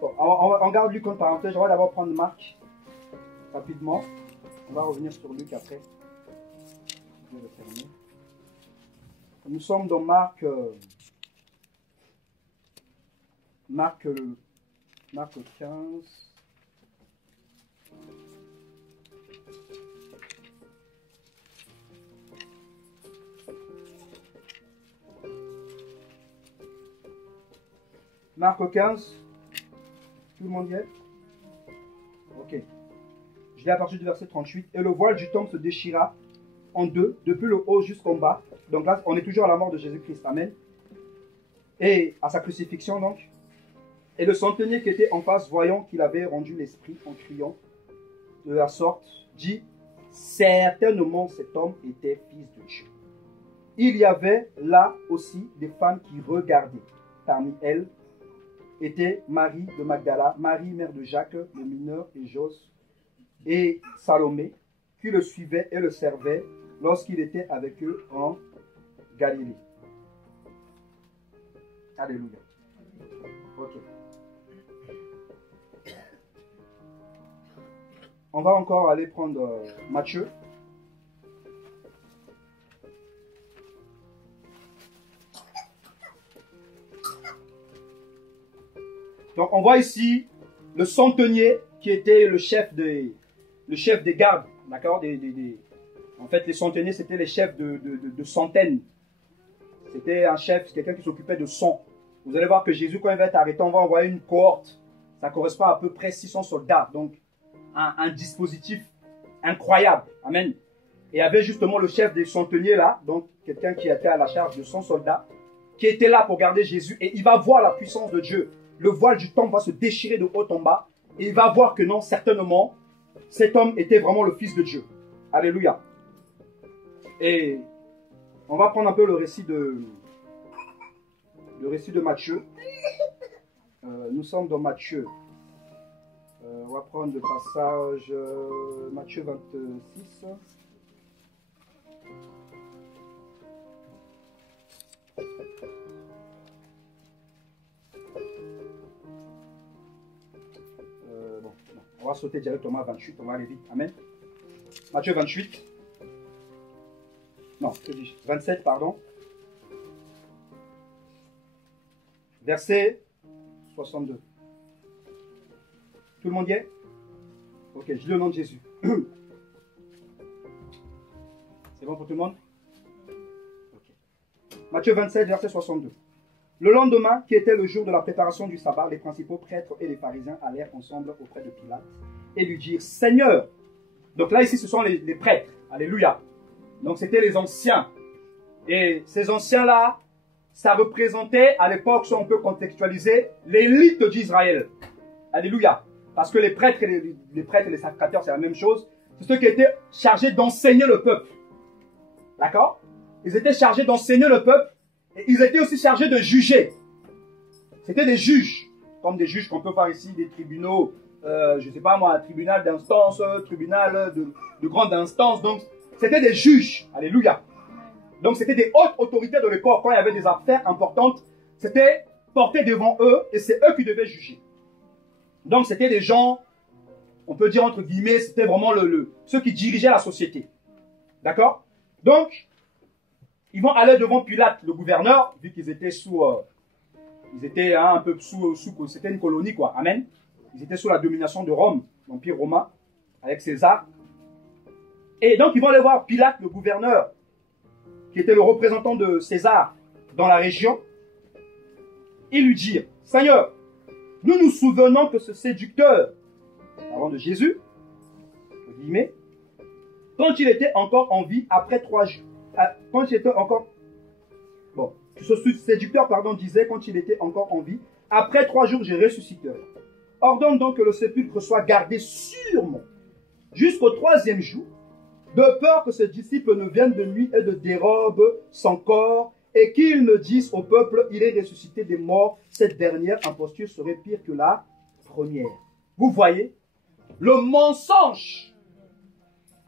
Bon, on garde Luc en parenthèse. Je vais d'abord prendre Marc rapidement. On va revenir sur Luc après. Je vais le terminer. Nous sommes dans Marc 15. Marc 15. Tout le monde y est? Ok. Je lis à partir du verset 38. Et le voile du temple se déchira en deux, depuis le haut jusqu'en bas. Donc là, on est toujours à la mort de Jésus-Christ. Amen. Et à sa crucifixion, donc. Et le centenier qui était en face, voyant qu'il avait rendu l'esprit en criant de la sorte, dit, certainement cet homme était fils de Dieu. Il y avait là aussi des femmes qui regardaient. Parmi elles étaient Marie de Magdala, Marie, mère de Jacques, le mineur, et Jos, et Salomé, qui le suivaient et le servaient lorsqu'il était avec eux en Galilée. Alléluia. Ok. On va encore aller prendre Matthieu. Donc on voit ici le centenier qui était le chef des gardes, d'accord. En fait, les centeniers, c'était les chefs de centaines. C'était un chef, quelqu'un qui s'occupait de 100. Vous allez voir que Jésus, quand il va être arrêté, on va envoyer une cohorte. Ça correspond à peu près 600 soldats. Donc, un dispositif incroyable. Amen. Et il y avait justement le chef des centeniers là, donc quelqu'un qui était à la charge de 100 soldats, qui était là pour garder Jésus. Et il va voir la puissance de Dieu. Le voile du temple va se déchirer de haut en bas. Et il va voir que non, certainement, cet homme était vraiment le Fils de Dieu. Alléluia. Et on va prendre un peu le récit de Matthieu. Nous sommes dans Matthieu. On va prendre le passage Matthieu 26. Bon, on va sauter directement à 28, on va aller vite. Amen. Matthieu 28. Non, que dis-je? 27, pardon. Verset 62. Tout le monde y est? Ok, je lis le nom de Jésus. C'est bon pour tout le monde? Ok. Matthieu 27, verset 62. Le lendemain, qui était le jour de la préparation du sabbat, les principaux prêtres et les pharisiens allèrent ensemble auprès de Pilate et lui dirent, Seigneur. Donc là, ici, ce sont les prêtres. Alléluia. Donc c'était les anciens. Et ces anciens-là, ça représentait à l'époque, si on peut contextualiser, l'élite d'Israël. Alléluia. Parce que les prêtres et les sacrificateurs, c'est la même chose. C'est ceux qui étaient chargés d'enseigner le peuple. D'accord? Ils étaient chargés d'enseigner le peuple et ils étaient aussi chargés de juger. C'était des juges, comme des juges qu'on peut voir ici, des tribunaux, je ne sais pas moi, un tribunal d'instance, tribunal de grande instance. Donc, c'était des juges. Alléluia. Donc, c'était des hautes autorités de l'époque. Quand il y avait des affaires importantes, c'était porté devant eux et c'est eux qui devaient juger. Donc, c'était des gens, on peut dire entre guillemets, c'était vraiment ceux qui dirigeaient la société. D'accord? Donc, ils vont aller devant Pilate, le gouverneur, vu qu'ils étaient ils étaient un peu c'était une colonie, quoi. Amen. Ils étaient sous la domination de Rome, l'Empire romain, avec César. Et donc, ils vont aller voir Pilate, le gouverneur, qui était le représentant de César dans la région, et lui dire, Seigneur, nous nous souvenons que ce séducteur, avant de Jésus, guillemets, quand il était encore en vie, après 3 jours, quand il était encore, bon, ce séducteur, pardon, disait, quand il était encore en vie, après 3 jours, je ressusciterai. Ordonne donc que le sépulcre soit gardé sûrement jusqu'au 3e jour, de peur que ses disciples ne viennent de nuit et ne dérobent son corps, et qu'ils ne disent au peuple, il est ressuscité des morts. Cette dernière imposture serait pire que la première. Vous voyez, le mensonge,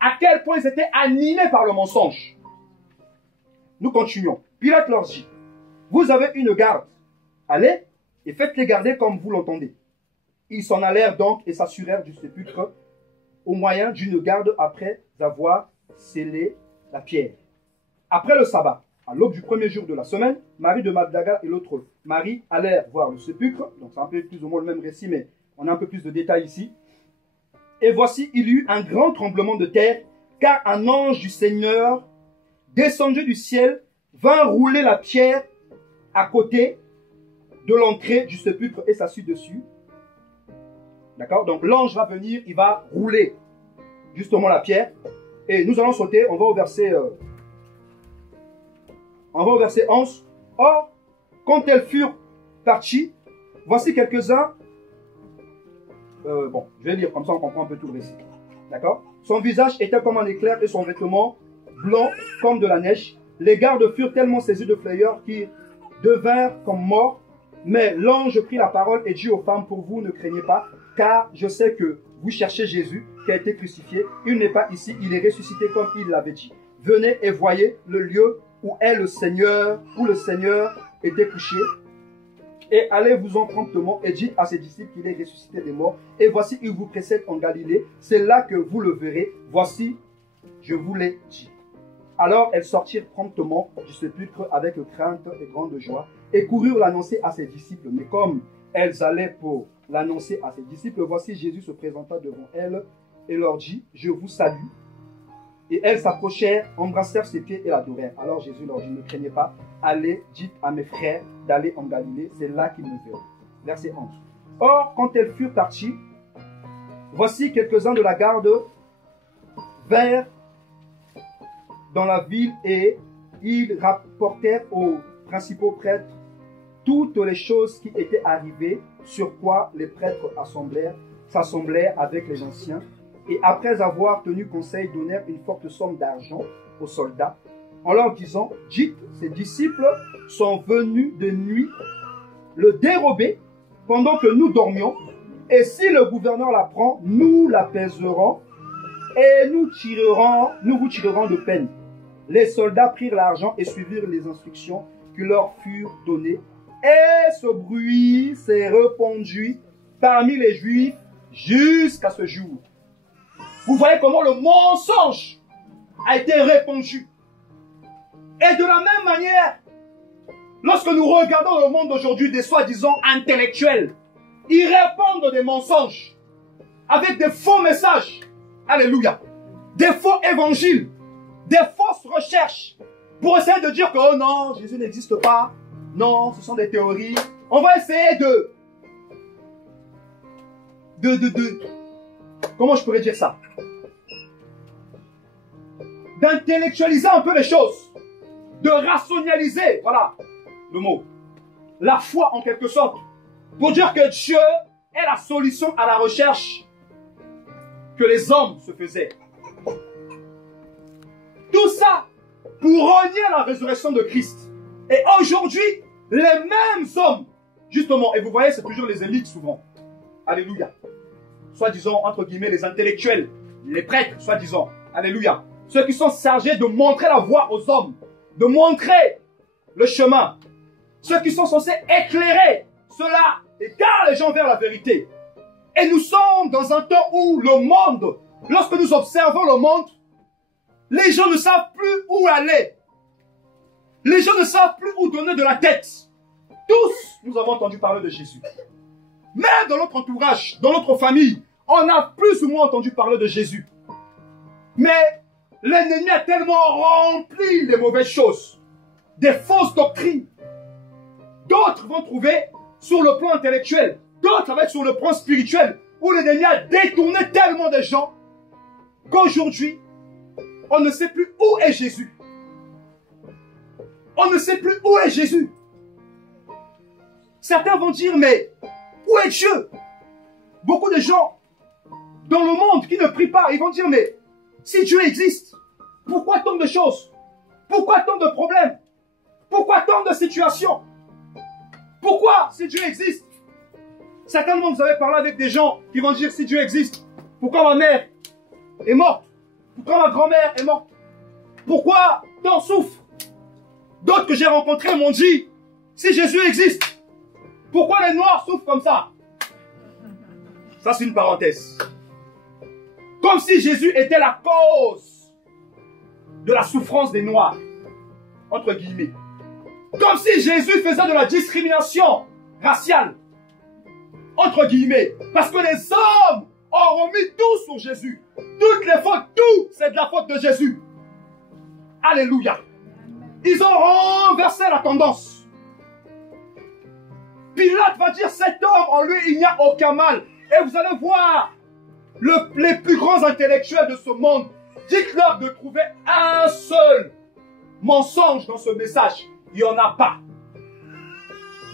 à quel point ils étaient animés par le mensonge. Nous continuons. Pilate leur dit, vous avez une garde, allez et faites-les garder comme vous l'entendez. Ils s'en allèrent donc et s'assurèrent du sépulcre au moyen d'une garde après avoir scellé la pierre. Après le sabbat, à l'aube du 1er jour de la semaine, Marie de Magdala et l'autre Marie allèrent voir le sépulcre. Donc c'est un peu plus ou moins le même récit, mais on a un peu plus de détails ici. Et voici, il y eut un grand tremblement de terre, car un ange du Seigneur, descendu du ciel, vint rouler la pierre à côté de l'entrée du sépulcre et s'assit dessus. D'accord? Donc l'ange va venir, il va rouler justement la pierre. Et nous allons sauter, on va au verset 11. Or, quand elles furent parties, voici quelques-uns. Bon, je vais lire, comme ça on comprend un peu tout le récit. D'accord? Son visage était comme un éclair et son vêtement blanc comme de la neige. Les gardes furent tellement saisis de frayeur qu'ils devinrent comme morts. Mais l'ange prit la parole et dit aux femmes, pour vous, ne craignez pas, car je sais que vous cherchez Jésus qui a été crucifié. Il n'est pas ici, il est ressuscité comme il l'avait dit. Venez et voyez le lieu où est le Seigneur, où le Seigneur était couché. Et allez-vous-en promptement et dites à ses disciples qu'il est ressuscité des morts. Et voici, il vous précède en Galilée. C'est là que vous le verrez. Voici, je vous l'ai dit. Alors elles sortirent promptement du sépulcre avec crainte et grande joie et coururent l'annoncer à ses disciples. Mais comme elles allaient pour l'annoncer à ses disciples, voici Jésus se présenta devant elles et leur dit, je vous salue. Et elles s'approchèrent, embrassèrent ses pieds et l'adorèrent. Alors Jésus leur dit, ne craignez pas, allez, dites à mes frères d'aller en Galilée, c'est là qu'ils me verront. Verset 11. Or, quand elles furent parties, voici quelques-uns de la garde vinrent dans la ville et ils rapportèrent aux principaux prêtres toutes les choses qui étaient arrivées, sur quoi les prêtres s'assemblèrent avec les anciens, et après avoir tenu conseil, donnèrent une forte somme d'argent aux soldats, en leur disant, dites, ces disciples sont venus de nuit le dérober pendant que nous dormions, et si le gouverneur l'apprend, nous l'apaiserons et nous vous tirerons de peine. Les soldats prirent l'argent et suivirent les instructions qui leur furent données. Et ce bruit s'est répandu parmi les Juifs jusqu'à ce jour. Vous voyez comment le mensonge a été répandu. Et de la même manière, lorsque nous regardons le monde d'aujourd'hui des soi-disant intellectuels, ils répandent des mensonges avec des faux messages. Alléluia. Des faux évangiles. Des fausses recherches pour essayer de dire que oh non, Jésus n'existe pas. Non, ce sont des théories. On va essayer comment je pourrais dire ça? D'intellectualiser un peu les choses. de rationaliser, voilà le mot, la foi en quelque sorte, pour dire que Dieu est la solution à la recherche que les hommes se faisaient. Tout ça pour renier la résurrection de Christ. Et aujourd'hui, les mêmes hommes, justement, et vous voyez, c'est toujours les élites souvent. Alléluia. Soi-disant, entre guillemets, les intellectuels, les prêtres, soi-disant. Alléluia. Ceux qui sont chargés de montrer la voie aux hommes, de montrer le chemin. Ceux qui sont censés éclairer cela, égarent les gens vers la vérité. Et nous sommes dans un temps où le monde, lorsque nous observons le monde, les gens ne savent plus où aller. Les gens ne savent plus où donner de la tête. Tous, nous avons entendu parler de Jésus. Même dans notre entourage, dans notre famille, on a plus ou moins entendu parler de Jésus. Mais l'ennemi a tellement rempli les mauvaises choses, des fausses doctrines. D'autres vont trouver sur le plan intellectuel, d'autres ça va être sur le plan spirituel, où l'ennemi a détourné tellement de gens qu'aujourd'hui, on ne sait plus où est Jésus. On ne sait plus où est Jésus. Certains vont dire, mais où est Dieu? Beaucoup de gens dans le monde qui ne prient pas, ils vont dire, mais si Dieu existe, pourquoi tant de choses? Pourquoi tant de problèmes? Pourquoi tant de situations? Pourquoi, si Dieu existe? Certainement, vous avez parlé avec des gens qui vont dire, si Dieu existe, pourquoi ma mère est morte? Pourquoi ma grand-mère est morte? Pourquoi tant souffre? D'autres que j'ai rencontrés m'ont dit, si Jésus existe, pourquoi les Noirs souffrent comme ça? Ça, c'est une parenthèse. Comme si Jésus était la cause de la souffrance des Noirs, entre guillemets. Comme si Jésus faisait de la discrimination raciale, entre guillemets. Parce que les hommes ont remis tout sur Jésus. Toutes les fautes, tout, c'est de la faute de Jésus. Alléluia. Ils ont renversé la tendance. Pilate va dire, cet homme, en lui, il n'y a aucun mal. Et vous allez voir, les plus grands intellectuels de ce monde, dites-leur de trouver un seul mensonge dans ce message. Il n'y en a pas.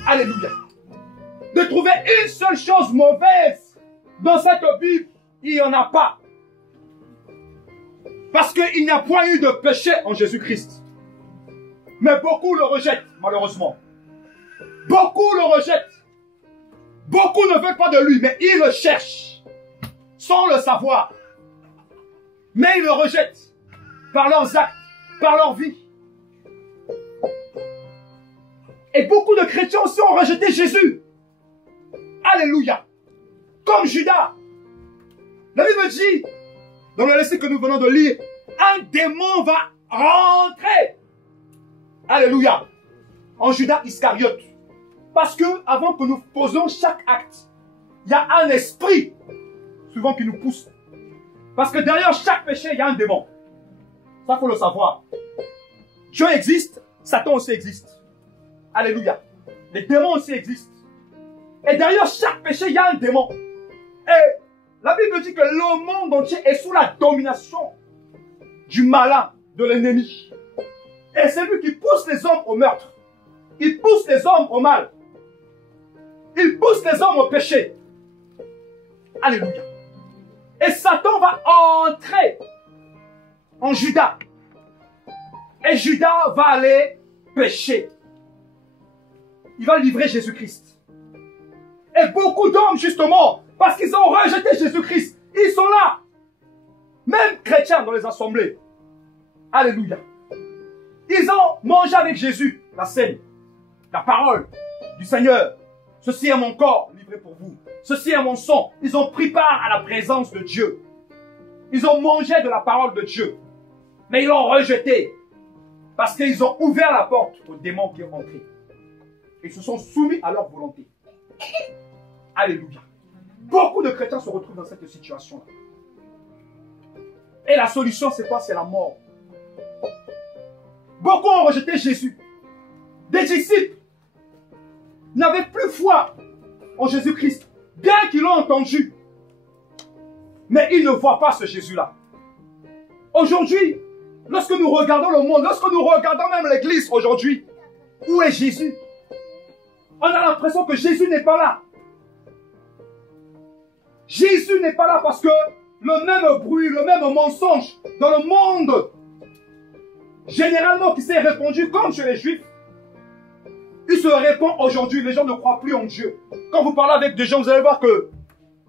Alléluia. De trouver une seule chose mauvaise dans cette Bible, il n'y en a pas. Parce qu'il n'y a point eu de péché en Jésus-Christ. Mais beaucoup le rejettent, malheureusement. Beaucoup le rejettent. Beaucoup ne veulent pas de lui, mais ils le cherchent, sans le savoir. Mais ils le rejettent par leurs actes, par leur vie. Et beaucoup de chrétiens aussi ont rejeté Jésus. Alléluia. Comme Judas. La Bible dit, dans le récit que nous venons de lire, un démon va rentrer. Alléluia. En Judas Iscariote. Parce que, avant que nous posions chaque acte, il y a un esprit, souvent qui nous pousse. Parce que derrière chaque péché, il y a un démon. Ça, il faut le savoir. Dieu existe, Satan aussi existe. Alléluia. Les démons aussi existent. Et derrière chaque péché, il y a un démon. Et la Bible dit que le monde entier est sous la domination du malin, de l'ennemi. Et c'est lui qui pousse les hommes au meurtre. Il pousse les hommes au mal. Il pousse les hommes au péché. Alléluia. Et Satan va entrer en Judas. Et Judas va aller pécher. Il va livrer Jésus-Christ. Et beaucoup d'hommes, justement, parce qu'ils ont rejeté Jésus-Christ, ils sont là. Même chrétiens dans les assemblées. Alléluia. Ils ont mangé avec Jésus la scène, la parole du Seigneur. Ceci est mon corps livré pour vous. Ceci est mon sang. Ils ont pris part à la présence de Dieu. Ils ont mangé de la parole de Dieu. Mais ils l'ont rejeté. Parce qu'ils ont ouvert la porte aux démons qui sont entrés. Ils se sont soumis à leur volonté. Alléluia. Beaucoup de chrétiens se retrouvent dans cette situation-là. Et la solution, c'est quoi? C'est la mort. Beaucoup ont rejeté Jésus. Des disciples n'avaient plus foi en Jésus-Christ, bien qu'ils l'ont entendu. Mais ils ne voient pas ce Jésus-là. Aujourd'hui, Lorsque nous regardons le monde, lorsque nous regardons même l'église aujourd'hui, où est Jésus? On a l'impression que Jésus n'est pas là. Jésus n'est pas là parce que le même bruit, le même mensonge dans le monde, généralement qui s'est répandu comme chez les Juifs, il se répand aujourd'hui. Les gens ne croient plus en Dieu. Quand vous parlez avec des gens, vous allez voir que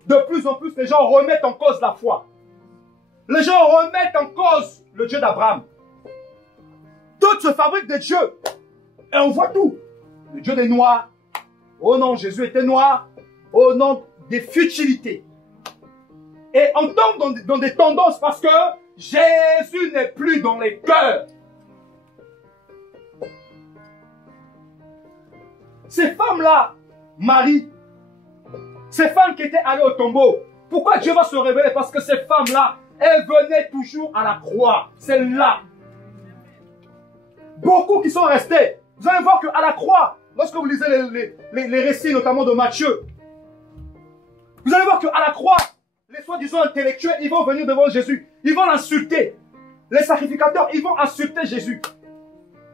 de plus en plus, les gens remettent en cause la foi. Les gens remettent en cause le Dieu d'Abraham. Tout se fabrique des dieux. Et on voit tout. Le Dieu des Noirs. Oh non, Jésus était noir. Oh non, des futilités. Et on tombe dans des tendances parce que Jésus n'est plus dans les cœurs. Ces femmes-là, Marie, ces femmes qui étaient allées au tombeau, pourquoi Dieu va se révéler? Parce que ces femmes-là, elles venaient toujours à la croix. C'est là. Beaucoup qui sont restés. Vous allez voir qu'à la croix, lorsque vous lisez les récits, notamment de Matthieu, vous allez voir qu'à la croix, les soi-disant intellectuels, ils vont venir devant Jésus. Ils vont l'insulter. Les sacrificateurs, ils vont insulter Jésus.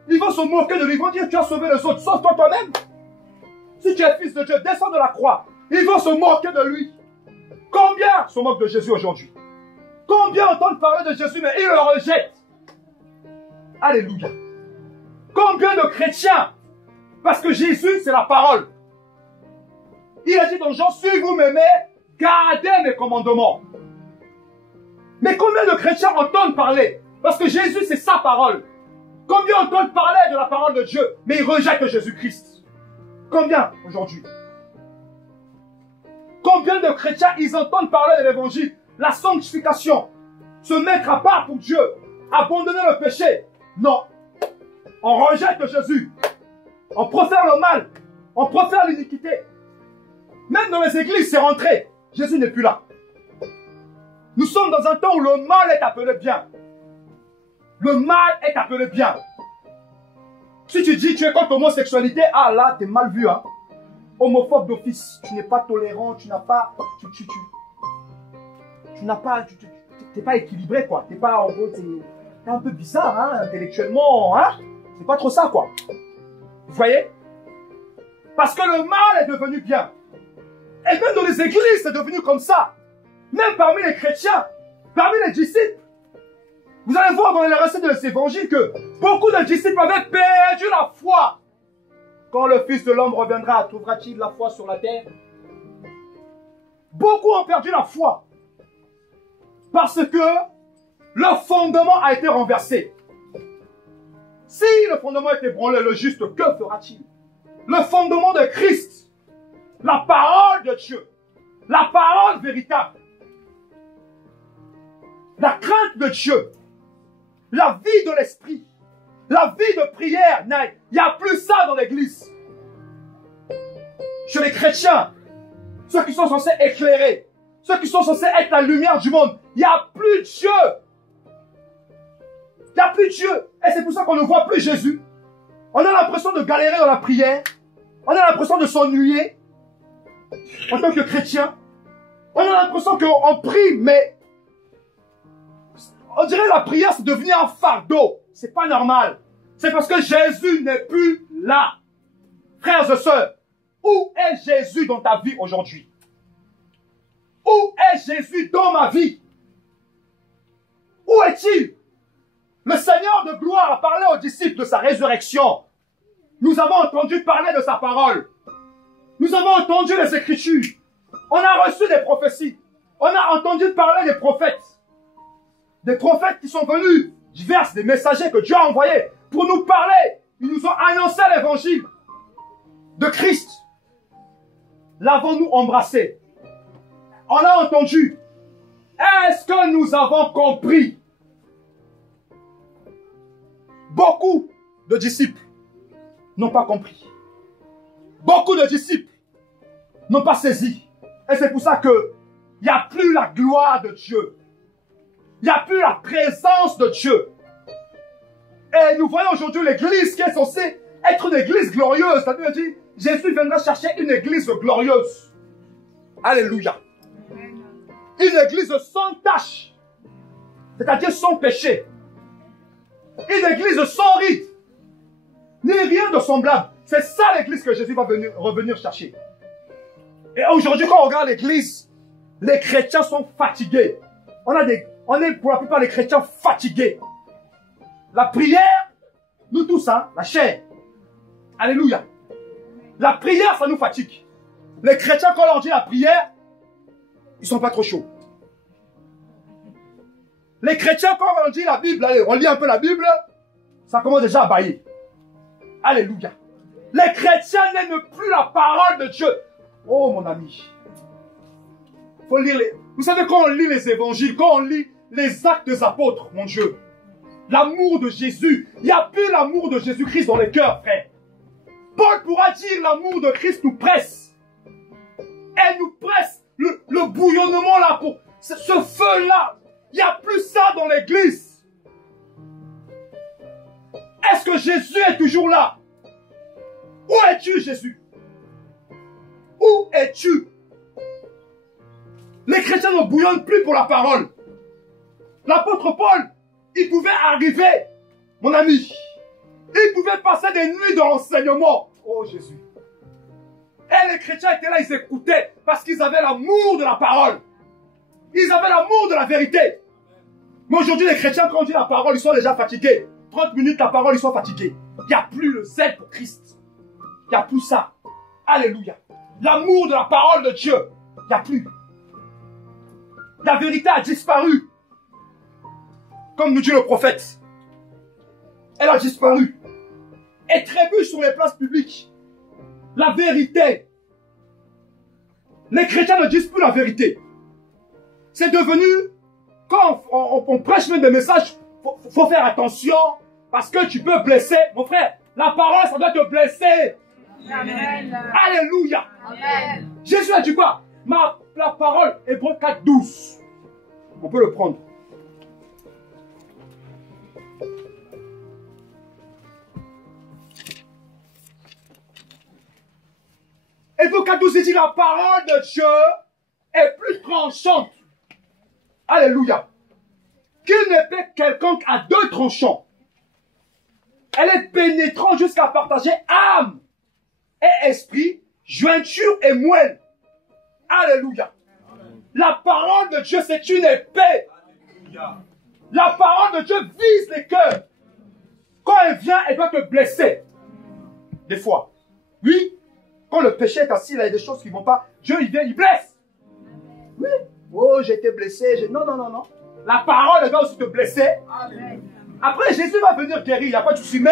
Ils vont se moquer de lui. Ils vont dire, tu as sauvé les autres, sauve-toi toi-même. Si tu es fils de Dieu, descends de la croix. Ils vont se moquer de lui. Combien se moquent de Jésus aujourd'hui? Combien entendent parler de Jésus, mais ils le rejettent? Alléluia. Combien de chrétiens? Parce que Jésus, c'est la parole. Il a dit dans Jean, si vous m'aimez, gardez mes commandements. Mais combien de chrétiens entendent parler? Parce que Jésus, c'est sa parole. Combien entendent parler de la parole de Dieu, mais ils rejettent Jésus-Christ? Combien aujourd'hui? Combien de chrétiens, ils entendent parler de l'évangile, la sanctification, se mettre à part pour Dieu, abandonner le péché? Non. On rejette Jésus. On profère le mal. On profère l'iniquité. Même dans les églises, c'est rentré. Jésus n'est plus là. Nous sommes dans un temps où le mal est appelé bien. Le mal est appelé bien. Si tu dis tu es contre l'homosexualité, ah là, t'es mal vu, hein. Homophobe d'office. Tu n'es pas tolérant, tu n'as pas... Tu n'as pas... T'es pas équilibré, quoi. T'es pas, en gros, t'es un peu bizarre, hein, intellectuellement, hein. C'est pas trop ça, quoi. Vous voyez? Parce que le mal est devenu bien. Et même dans les églises, c'est devenu comme ça. Même parmi les chrétiens, parmi les disciples. Vous allez voir dans les récits de l'évangile que beaucoup de disciples avaient perdu la foi. Quand le Fils de l'homme reviendra, trouvera-t-il la foi sur la terre? Beaucoup ont perdu la foi. Parce que le fondement a été renversé. Si le fondement est ébranlé, le juste, que fera-t-il? Le fondement de Christ, la parole de Dieu, la parole véritable, la crainte de Dieu, la vie de l'esprit, la vie de prière, il n'y a plus ça dans l'église. Chez les chrétiens, ceux qui sont censés éclairer, ceux qui sont censés être la lumière du monde, il n'y a plus Dieu. Il n'y a plus Dieu. Et c'est pour ça qu'on ne voit plus Jésus. On a l'impression de galérer dans la prière. On a l'impression de s'ennuyer. En tant que chrétien. On a l'impression qu'on prie, mais on dirait la prière, c'est devenu un fardeau. C'est pas normal. C'est parce que Jésus n'est plus là. Frères et sœurs, où est Jésus dans ta vie aujourd'hui? Où est Jésus dans ma vie? Où est-il? Le Seigneur de gloire a parlé aux disciples de sa résurrection. Nous avons entendu parler de sa parole. Nous avons entendu les Écritures. On a reçu des prophéties. On a entendu parler des prophètes. Des prophètes qui sont venus, divers, des messagers que Dieu a envoyés pour nous parler. Ils nous ont annoncé l'évangile de Christ. L'avons-nous embrassé? On a entendu. Est-ce que nous avons compris? Beaucoup de disciples n'ont pas compris. Beaucoup de disciples n'ont pas saisi. Et c'est pour ça que il n'y a plus la gloire de Dieu. Il n'y a plus la présence de Dieu. Et nous voyons aujourd'hui l'église qui est censée être une église glorieuse. C'est-à-dire, dit, Jésus viendra chercher une église glorieuse. Alléluia. Une église sans tache. C'est-à-dire sans péché. Une église sans rite, ni rien de semblable. C'est ça l'église que Jésus va revenir chercher. Et aujourd'hui, quand on regarde l'église, les chrétiens sont fatigués. On est pour la plupart des chrétiens fatigués. La prière, nous tous, hein, la chair. Alléluia. La prière, ça nous fatigue. Les chrétiens, quand on leur dit la prière, ils sont pas trop chauds. Les chrétiens, quand on leur dit la Bible, allez, on lit un peu la Bible, ça commence déjà à bailler. Alléluia. Les chrétiens n'aiment plus la parole de Dieu. Oh mon ami. Faut lire les... Vous savez, quand on lit les évangiles, quand on lit les actes des apôtres, mon Dieu, l'amour de Jésus, il n'y a plus l'amour de Jésus-Christ dans les cœurs, frère. Paul pourra dire l'amour de Christ nous presse. Elle nous presse le bouillonnement là, pour ce feu-là. Il n'y a plus ça dans l'église. Est-ce que Jésus est toujours là? Où es-tu, Jésus? Où es-tu? Les chrétiens ne bouillonnent plus pour la parole. L'apôtre Paul, il pouvait arriver, mon ami, il pouvait passer des nuits de renseignement. Oh Jésus. Et les chrétiens étaient là, ils écoutaient parce qu'ils avaient l'amour de la parole. Ils avaient l'amour de la vérité. Mais aujourd'hui, les chrétiens, quand on dit la parole, ils sont déjà fatigués. 30 minutes, la parole, ils sont fatigués. Il n'y a plus le zèle pour Christ. Il n'y a plus ça. Alléluia. L'amour de la parole de Dieu, il n'y a plus. La vérité a disparu. Comme nous dit le prophète. Elle a disparu. Elle trébuche sur les places publiques. La vérité. Les chrétiens ne disent plus la vérité. C'est devenu, quand on prêche même des messages, faut faire attention parce que tu peux blesser. Mon frère, la parole, ça doit te blesser. Amen. Alléluia. Amen. Jésus a dit quoi? La parole, Hébreux 4:12. On peut le prendre. Hébreux 4:12, il dit la parole de Dieu est plus tranchante. Alléluia. Qu'une épée quelconque à deux tranchants. Elle est pénétrante jusqu'à partager âme et esprit, jointure et moelle. Alléluia. Amen. La parole de Dieu, c'est une épée. Alléluia. La parole de Dieu vise les cœurs. Quand elle vient, elle doit te blesser. Des fois. Oui. Quand le péché est assis, il y a des choses qui ne vont pas. Dieu, il vient, il blesse. Oui. Oh, j'ai été blessé. Non, non, non, non. La parole, elle doit aussi te blesser. Amen. Après, Jésus va venir guérir. Il n'y a pas de souci. Mais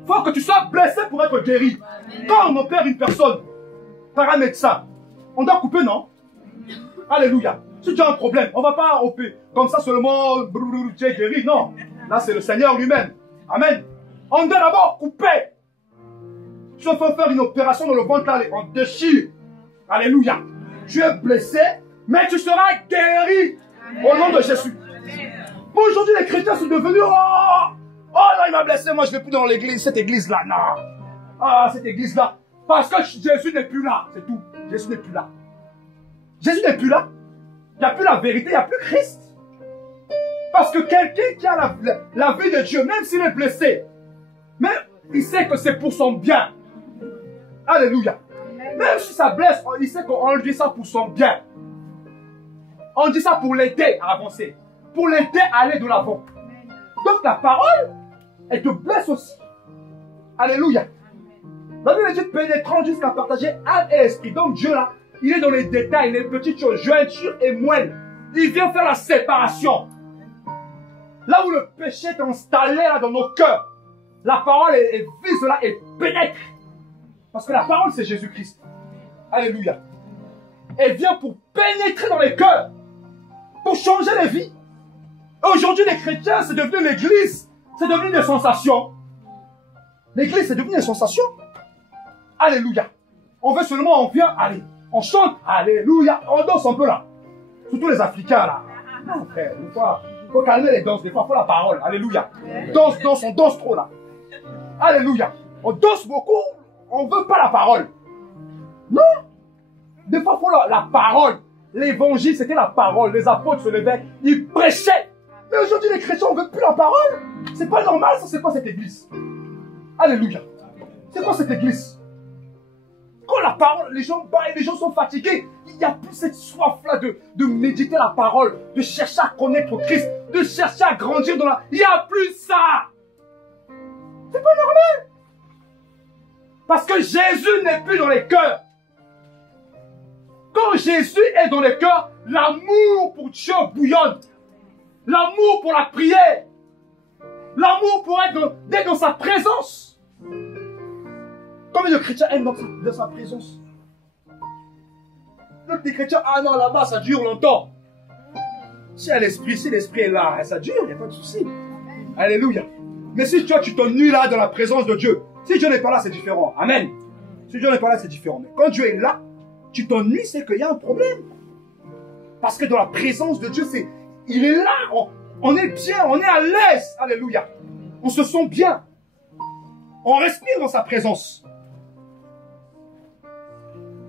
il faut que tu sois blessé pour être guéri. Amen. Quand on opère une personne par un médecin, on doit couper, non? Alléluia. Si tu as un problème, on ne va pas opérer comme ça seulement, tu es guéri. Non. Là, c'est le Seigneur lui-même. Amen. On doit d'abord couper. Si on fait faire une opération dans le ventre, là, on déchire. Alléluia. Tu es blessé, mais tu seras guéri. Amen. Au nom de Jésus. Aujourd'hui, les chrétiens sont devenus, oh non, il m'a blessé, moi je ne vais plus dans l'église, cette église-là, non. Ah, cette église-là. Parce que Jésus n'est plus là, c'est tout. Jésus n'est plus là. Jésus n'est plus là. Il n'y a plus la vérité, il n'y a plus Christ. Parce que quelqu'un qui a la vie de Dieu, même s'il est blessé, mais il sait que c'est pour son bien. Alléluia. Même si ça blesse, il sait qu'on dit ça pour son bien. On dit ça pour l'aider à avancer. Pour l'aider à aller de l'avant. Donc la parole, elle te blesse aussi. Alléluia. La Bible dit pénétrant jusqu'à partager âme et esprit. Donc Dieu là, il est dans les détails, les petites choses, jointure et moelle. Il vient faire la séparation. Là où le péché est installé là, dans nos cœurs, la parole elle vise là et pénètre. Parce que la parole c'est Jésus-Christ. Alléluia. Elle vient pour pénétrer dans les cœurs. Pour changer les vies. Aujourd'hui, les chrétiens, c'est devenu l'église. C'est devenu des sensations. L'église, c'est devenu des sensations. Alléluia. On veut seulement, on vient, allez, on chante, alléluia. On danse un peu là. Surtout les Africains là. Non, frère, des fois, il faut calmer les danses. Des fois, il faut la parole. Alléluia. Danse, on danse trop là. Alléluia. On danse beaucoup, on ne veut pas la parole. Non. Des fois, il faut la parole. L'évangile, c'était la parole. Les apôtres se levaient, ils prêchaient. Mais aujourd'hui, les chrétiens, on ne veut plus la parole. C'est pas normal, ça. C'est quoi cette église? Alléluia. C'est quoi cette église? Quand la parole, les gens sont fatigués. Il n'y a plus cette soif-là de méditer la parole, de chercher à connaître Christ, de chercher à grandir dans la... Il n'y a plus ça. C'est pas normal. Parce que Jésus n'est plus dans les cœurs. Quand Jésus est dans les cœurs, l'amour pour Dieu bouillonne. L'amour pour la prière. L'amour pour être dans sa présence. Combien de chrétiens aiment dans sa présence? D'autres des chrétiens, ah non, là-bas, ça dure longtemps. Si l'esprit est là, ça dure, il n'y a pas de souci. Alléluia. Mais si toi, tu t'ennuies là dans la présence de Dieu, si Dieu n'est pas là, c'est différent. Amen. Si Dieu n'est pas là, c'est différent. Mais quand Dieu est là, tu t'ennuies, c'est qu'il y a un problème. Parce que dans la présence de Dieu, il est là. On est bien, on est à l'aise. Alléluia. On se sent bien. On respire dans sa présence.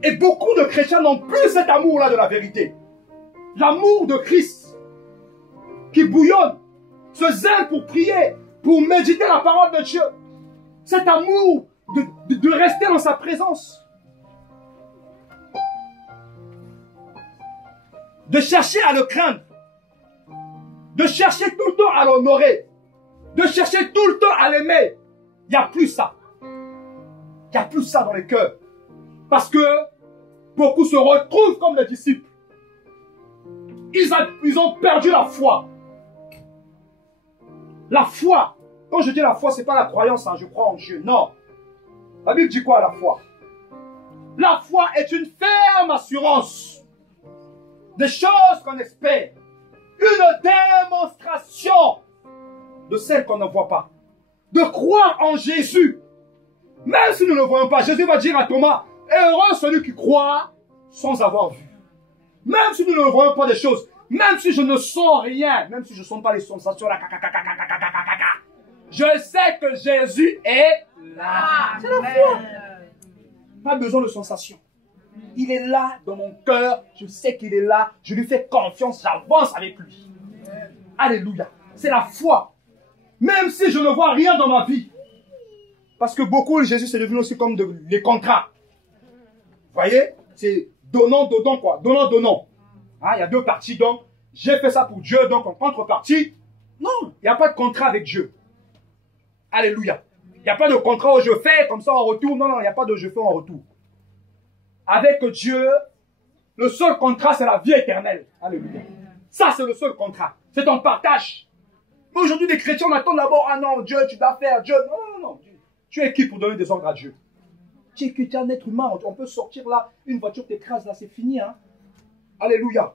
Et beaucoup de chrétiens n'ont plus cet amour-là de la vérité. L'amour de Christ qui bouillonne. Ce zèle pour prier, pour méditer la parole de Dieu. Cet amour de rester dans sa présence. De chercher à le craindre. De chercher tout le temps à l'honorer. De chercher tout le temps à l'aimer. Il n'y a plus ça. Il n'y a plus ça dans les cœurs. Parce que beaucoup se retrouvent comme les disciples. Ils ont perdu la foi. La foi. Quand je dis la foi, ce n'est pas la croyance, hein, je crois en Dieu. Non. La Bible dit quoi, la foi? La foi est une ferme assurance des choses qu'on espère. Une démonstration de celles qu'on ne voit pas. De croire en Jésus. Même si nous ne le voyons pas, Jésus va dire à Thomas, heureux celui qui croit sans avoir vu. Même si nous ne voyons pas des choses, même si je ne sens rien, même si je ne sens pas les sensations, là, je sais que Jésus est là. C'est la foi. Pas besoin de sensations. Il est là dans mon cœur, je sais qu'il est là, je lui fais confiance, j'avance avec lui. Alléluia. C'est la foi. Même si je ne vois rien dans ma vie. Parce que beaucoup, Jésus, c'est devenu aussi comme les contrats. Vous voyez? C'est donnant, donnant, quoi. Donnant, donnant. Hein, il y a deux parties, donc. J'ai fait ça pour Dieu, donc en contrepartie. Non, il n'y a pas de contrat avec Dieu. Alléluia. Il n'y a pas de contrat où je fais comme ça en retour. Non, non, il n'y a pas de je fais en retour. Avec Dieu, le seul contrat, c'est la vie éternelle. Alléluia. Ça, c'est le seul contrat. C'est ton partage. Mais aujourd'hui, les chrétiens, on attend d'abord, ah non, Dieu, tu dois faire, Dieu. Non, non, non. Tu es qui pour donner des ordres à Dieu? Tu es un être humain. On peut sortir là, une voiture t'écrase là, c'est fini. Hein? Alléluia.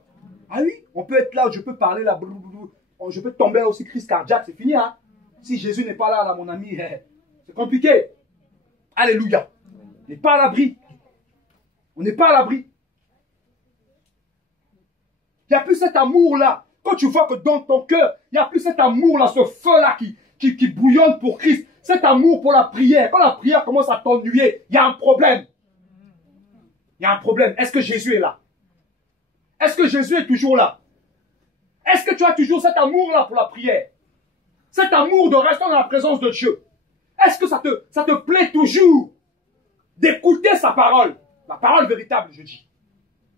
Ah oui, on peut être là, je peux parler là, je peux tomber là aussi, crise cardiaque, c'est fini. Hein? Si Jésus n'est pas là, là, mon ami, c'est compliqué. Alléluia. On n'est pas à l'abri. On n'est pas à l'abri. Il n'y a plus cet amour-là. Quand tu vois que dans ton cœur, il n'y a plus cet amour-là, ce feu-là qui bouillonne pour Christ. Cet amour pour la prière. Quand la prière commence à t'ennuyer, il y a un problème. Il y a un problème. Est-ce que Jésus est là? Est-ce que Jésus est toujours là? Est-ce que tu as toujours cet amour-là pour la prière? Cet amour de rester dans la présence de Dieu? Est-ce que ça te plaît toujours d'écouter sa parole? La parole véritable, je dis.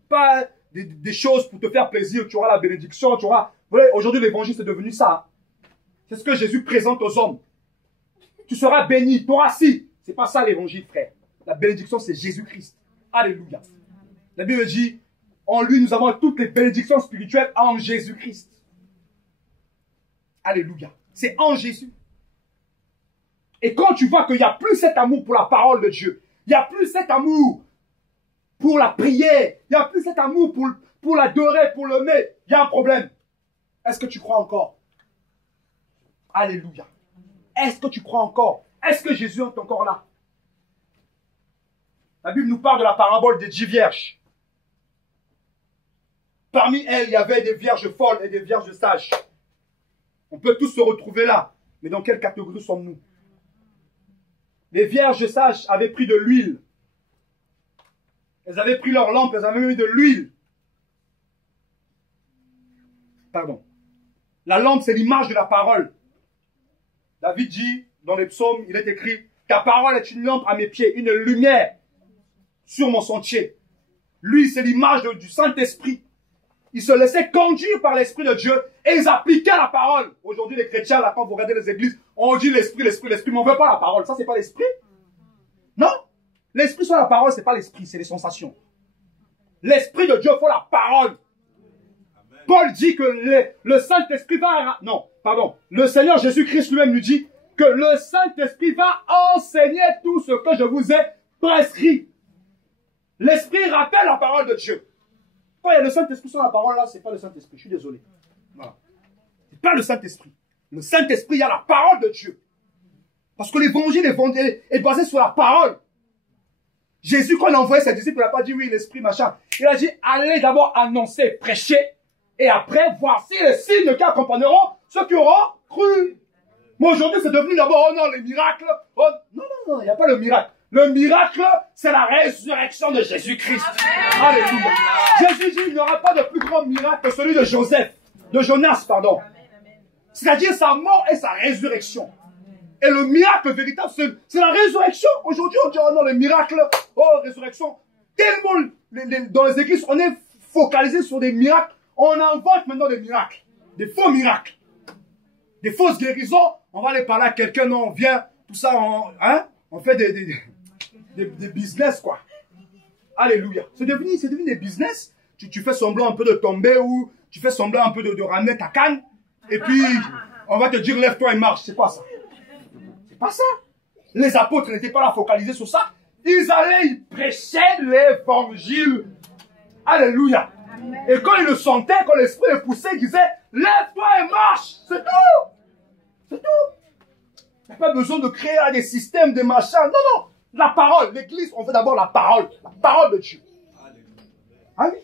Pas des choses pour te faire plaisir. Tu auras la bénédiction, tu auras... Vous voyez, aujourd'hui, l'évangile, c'est devenu ça. C'est ce que Jésus présente aux hommes. Tu seras béni, tu auras si. C'est pas ça l'évangile, frère. La bénédiction, c'est Jésus-Christ. Alléluia. La Bible dit, en lui, nous avons toutes les bénédictions spirituelles en Jésus-Christ. Alléluia. C'est en Jésus. Et quand tu vois qu'il n'y a plus cet amour pour la parole de Dieu, il n'y a plus cet amour pour la prière, il n'y a plus cet amour pour l'adorer, pour l'aimer, il y a un problème. Est-ce que tu crois encore? Alléluia. Est-ce que tu crois encore? Est-ce que Jésus est encore là? La Bible nous parle de la parabole des 10 vierges. Parmi elles, il y avait des vierges folles et des vierges sages. On peut tous se retrouver là. Mais dans quelle catégorie sommes-nous? Les vierges sages avaient pris de l'huile. Elles avaient pris leur lampe, elles avaient mis de l'huile. Pardon. La lampe, c'est l'image de la parole. David dit, dans les psaumes, il est écrit, ta parole est une lampe à mes pieds, une lumière sur mon sentier. Lui, c'est l'image du Saint-Esprit. Ils se laissaient conduire par l'Esprit de Dieu et ils appliquaient la parole. Aujourd'hui, les chrétiens, là, quand vous regardez les églises, on dit l'Esprit, l'Esprit, l'Esprit, mais on ne veut pas la parole. Ça, c'est pas l'Esprit. Non. L'Esprit sur la parole, c'est pas l'Esprit, c'est les sensations. L'Esprit de Dieu, il faut la parole. Paul dit que le Saint-Esprit va... Non, pardon. Le Seigneur Jésus-Christ lui-même nous dit que le Saint-Esprit va enseigner tout ce que je vous ai prescrit. L'Esprit rappelle la parole de Dieu. Quand il y a le Saint-Esprit sur la parole, là, c'est pas le Saint-Esprit. Je suis désolé. Voilà. C'est pas le Saint-Esprit. Le Saint-Esprit, il y a la parole de Dieu. Parce que l'évangile est basé sur la parole. Jésus, quand il a envoyé ses disciples, il n'a pas dit oui, l'Esprit, machin. Il a dit, allez d'abord annoncer, prêcher. Et après, voici les signes qui accompagneront ceux qui auront cru. Mais aujourd'hui, c'est devenu d'abord, oh non, les miracles. Oh, non, non, non, il n'y a pas le miracle. Le miracle, c'est la résurrection de Jésus-Christ. Alléluia. Jésus dit, il n'y aura pas de plus grand miracle que celui de Jonas, pardon. C'est-à-dire sa mort et sa résurrection. Et le miracle véritable, c'est la résurrection. Aujourd'hui, on dit, oh non, le miracle, oh, résurrection. Tellement, dans les églises, on est focalisé sur des miracles. On invente maintenant des miracles. Des faux miracles. Des fausses guérisons. On va aller parler à quelqu'un, non, on vient, tout ça, on fait des business, quoi. Alléluia. C'est devenu des business. Tu fais semblant un peu de tomber ou tu fais semblant un peu de ramener ta canne. Et puis, on va te dire, lève-toi et marche. C'est quoi ça? C'est pas ça. Les apôtres n'étaient pas là focalisés sur ça. Ils allaient, ils prêchaient l'évangile. Alléluia. Et quand ils le sentaient, quand l'esprit les poussait, ils disaient, lève-toi et marche. C'est tout. C'est tout. Il n'y a pas besoin de créer des systèmes, des machins. Non, non. La parole. L'église, on fait d'abord la parole. La parole de Dieu. Ah oui.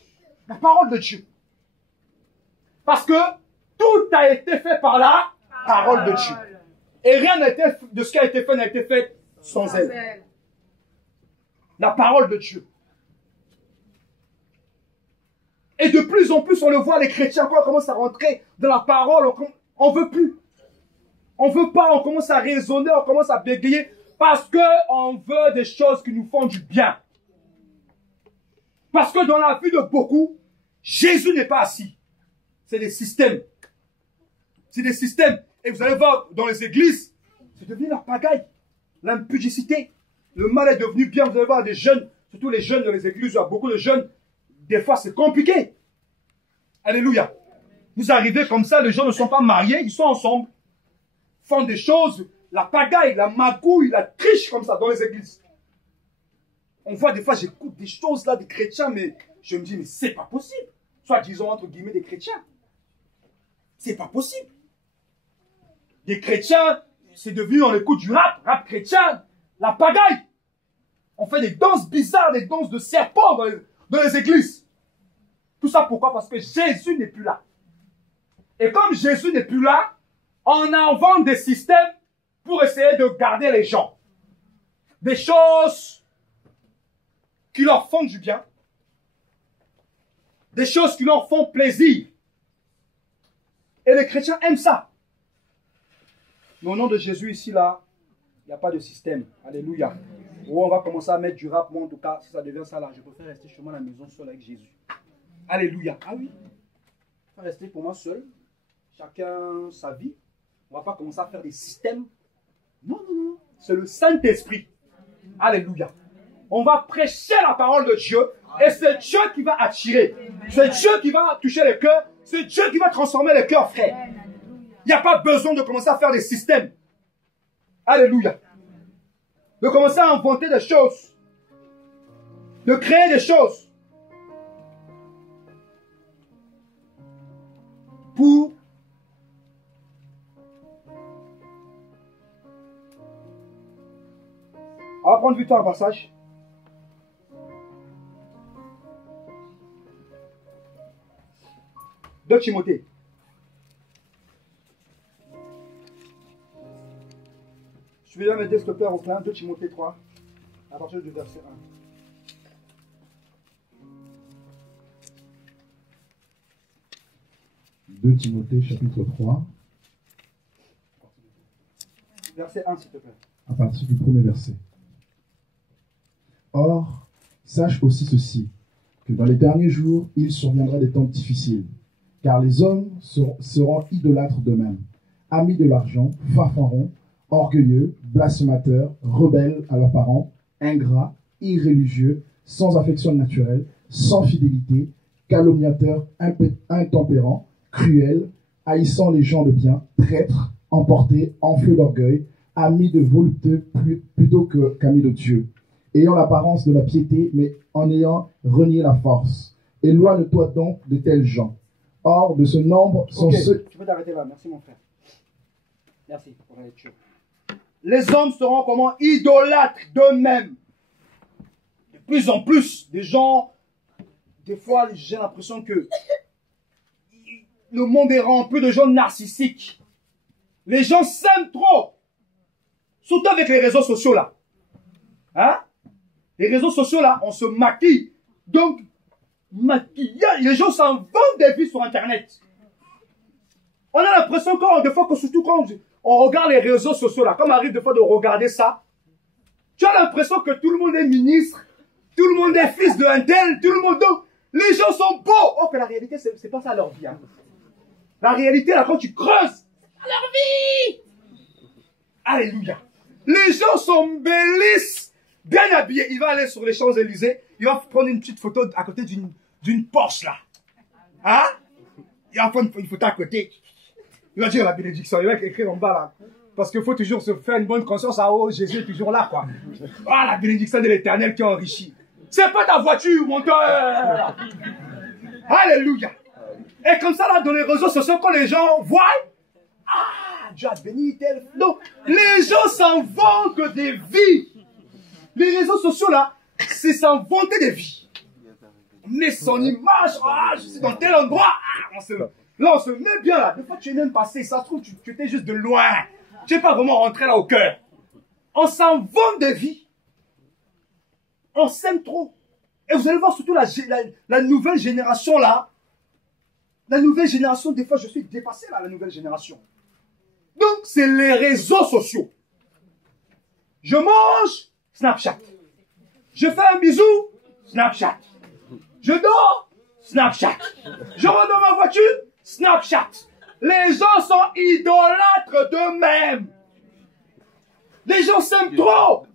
La parole de Dieu. Parce que tout a été fait par la parole de Dieu. Et rien de ce qui a été fait n'a été fait sans elle. La parole de Dieu. Et de plus en plus, on le voit, les chrétiens, quand on commence à rentrer dans la parole, on veut plus. On veut pas, on commence à raisonner, on commence à bégayer, parce qu'on veut des choses qui nous font du bien. Parce que dans la vie de beaucoup, Jésus n'est pas assis. C'est des systèmes. C'est des systèmes. Et vous allez voir, dans les églises, c'est devenu la pagaille, l'impudicité. Le mal est devenu bien. Vous allez voir des jeunes, surtout les jeunes dans les églises, il y a beaucoup de jeunes. Des fois, c'est compliqué. Alléluia. Vous arrivez comme ça, les gens ne sont pas mariés, ils sont ensemble. Font des choses, la pagaille, la magouille, la triche comme ça dans les églises. On voit des fois, j'écoute des choses là des chrétiens, mais je me dis, mais c'est pas possible. Soit disons entre guillemets des chrétiens. C'est pas possible. Des chrétiens, c'est devenu, on écoute du rap chrétien, la pagaille. On fait des danses bizarres, des danses de serpents dans les églises. Tout ça pourquoi? Parce que Jésus n'est plus là. Et comme Jésus n'est plus là, on invente des systèmes pour essayer de garder les gens. Des choses qui leur font du bien. Des choses qui leur font plaisir. Et les chrétiens aiment ça. Mais au nom de Jésus ici, là, il n'y a pas de système. Alléluia. Ou on va commencer à mettre du rap. Moi, en tout cas, si ça devient ça là, je préfère rester chez moi à la maison seul avec Jésus. Alléluia. Ah oui. Je préfère rester pour moi seul. Chacun sa vie. On ne va pas commencer à faire des systèmes. Non, non, non. C'est le Saint-Esprit. Alléluia. On va prêcher la parole de Dieu. Et c'est Dieu qui va attirer. C'est Dieu qui va toucher les cœurs. C'est Dieu qui va transformer les cœurs, frère. Il n'y a pas besoin de commencer à faire des systèmes. Alléluia. De commencer à inventer des choses. De créer des choses. Pour on va prendre vite un passage. De Timothée. Je vais là mettre s'il te plaît au plein. 2 Timothée 3, à partir du verset 1. 2 Timothée chapitre 3, Verset 1, s'il te plaît. à partir du premier verset. Or, sache aussi ceci, que dans les derniers jours, il surviendra des temps difficiles, car les hommes seront idolâtres d'eux-mêmes, amis de l'argent, fanfarons, orgueilleux, blasphémateurs, rebelles à leurs parents, ingrats, irréligieux, sans affection naturelle, sans fidélité, calomniateurs, intempérants, cruels, haïssant les gens de bien, traîtres, emportés, enflés d'orgueil, amis de volupté plutôt qu'amis de Dieu, ayant l'apparence de la piété, mais en ayant renié la force. Éloigne-toi donc de tels gens. Or, de ce nombre sont Ok, ceux... tu peux t'arrêter là. Merci, mon frère. Merci pour la lecture. Les hommes seront comment? Idolâtres d'eux-mêmes. De plus en plus, des gens, des fois, j'ai l'impression que le monde est rempli de gens narcissiques. Les gens s'aiment trop. Surtout avec les réseaux sociaux là. Hein? Les réseaux sociaux là, on se maquille. Donc, maquillage, les gens s'en vendent des vies sur Internet. On a l'impression des fois que surtout quand on regarde les réseaux sociaux là, comme arrive des fois de regarder ça, tu as l'impression que tout le monde est ministre, tout le monde est fils de un tel, tout le monde... Donc, les gens sont beaux. Or que la réalité, c'est pas ça leur vie. Hein. La réalité là, quand tu creuses, c'est leur vie. Alléluia. Les gens sont bellisses, bien habillés. Il va aller sur les Champs-Élysées, il va prendre une petite photo à côté d'une Porsche là. Hein? Il va prendre une photo à côté. Il va dire la bénédiction, il va écrire en bas là. Parce qu'il faut toujours se faire une bonne conscience. Ah oh, Jésus est toujours là quoi. Ah, la bénédiction de l'Éternel qui enrichit. C'est pas ta voiture, mon cœur. Alléluia. Et comme ça là, dans les réseaux sociaux, quand les gens voient, ah, Dieu a béni tel. Donc, les gens s'en vantent des vies. Les réseaux sociaux là, c'est s'en vanter des vies. On met son image, ah, je suis dans tel endroit, ah, là on se met bien là. Des fois tu es même passé, ça se trouve, tu étais juste de loin. Tu n'es pas vraiment rentré là au cœur. On s'en vante des vies. On s'aime trop. Et vous allez voir surtout la nouvelle génération là. La nouvelle génération, des fois je suis dépassé là, la nouvelle génération. Donc c'est les réseaux sociaux. Je mange, Snapchat. Je fais un bisou, Snapchat. Je dors, Snapchat. Je rentre dans ma voiture, Snapchat. Les gens sont idolâtres d'eux-mêmes. Les gens s'aiment trop.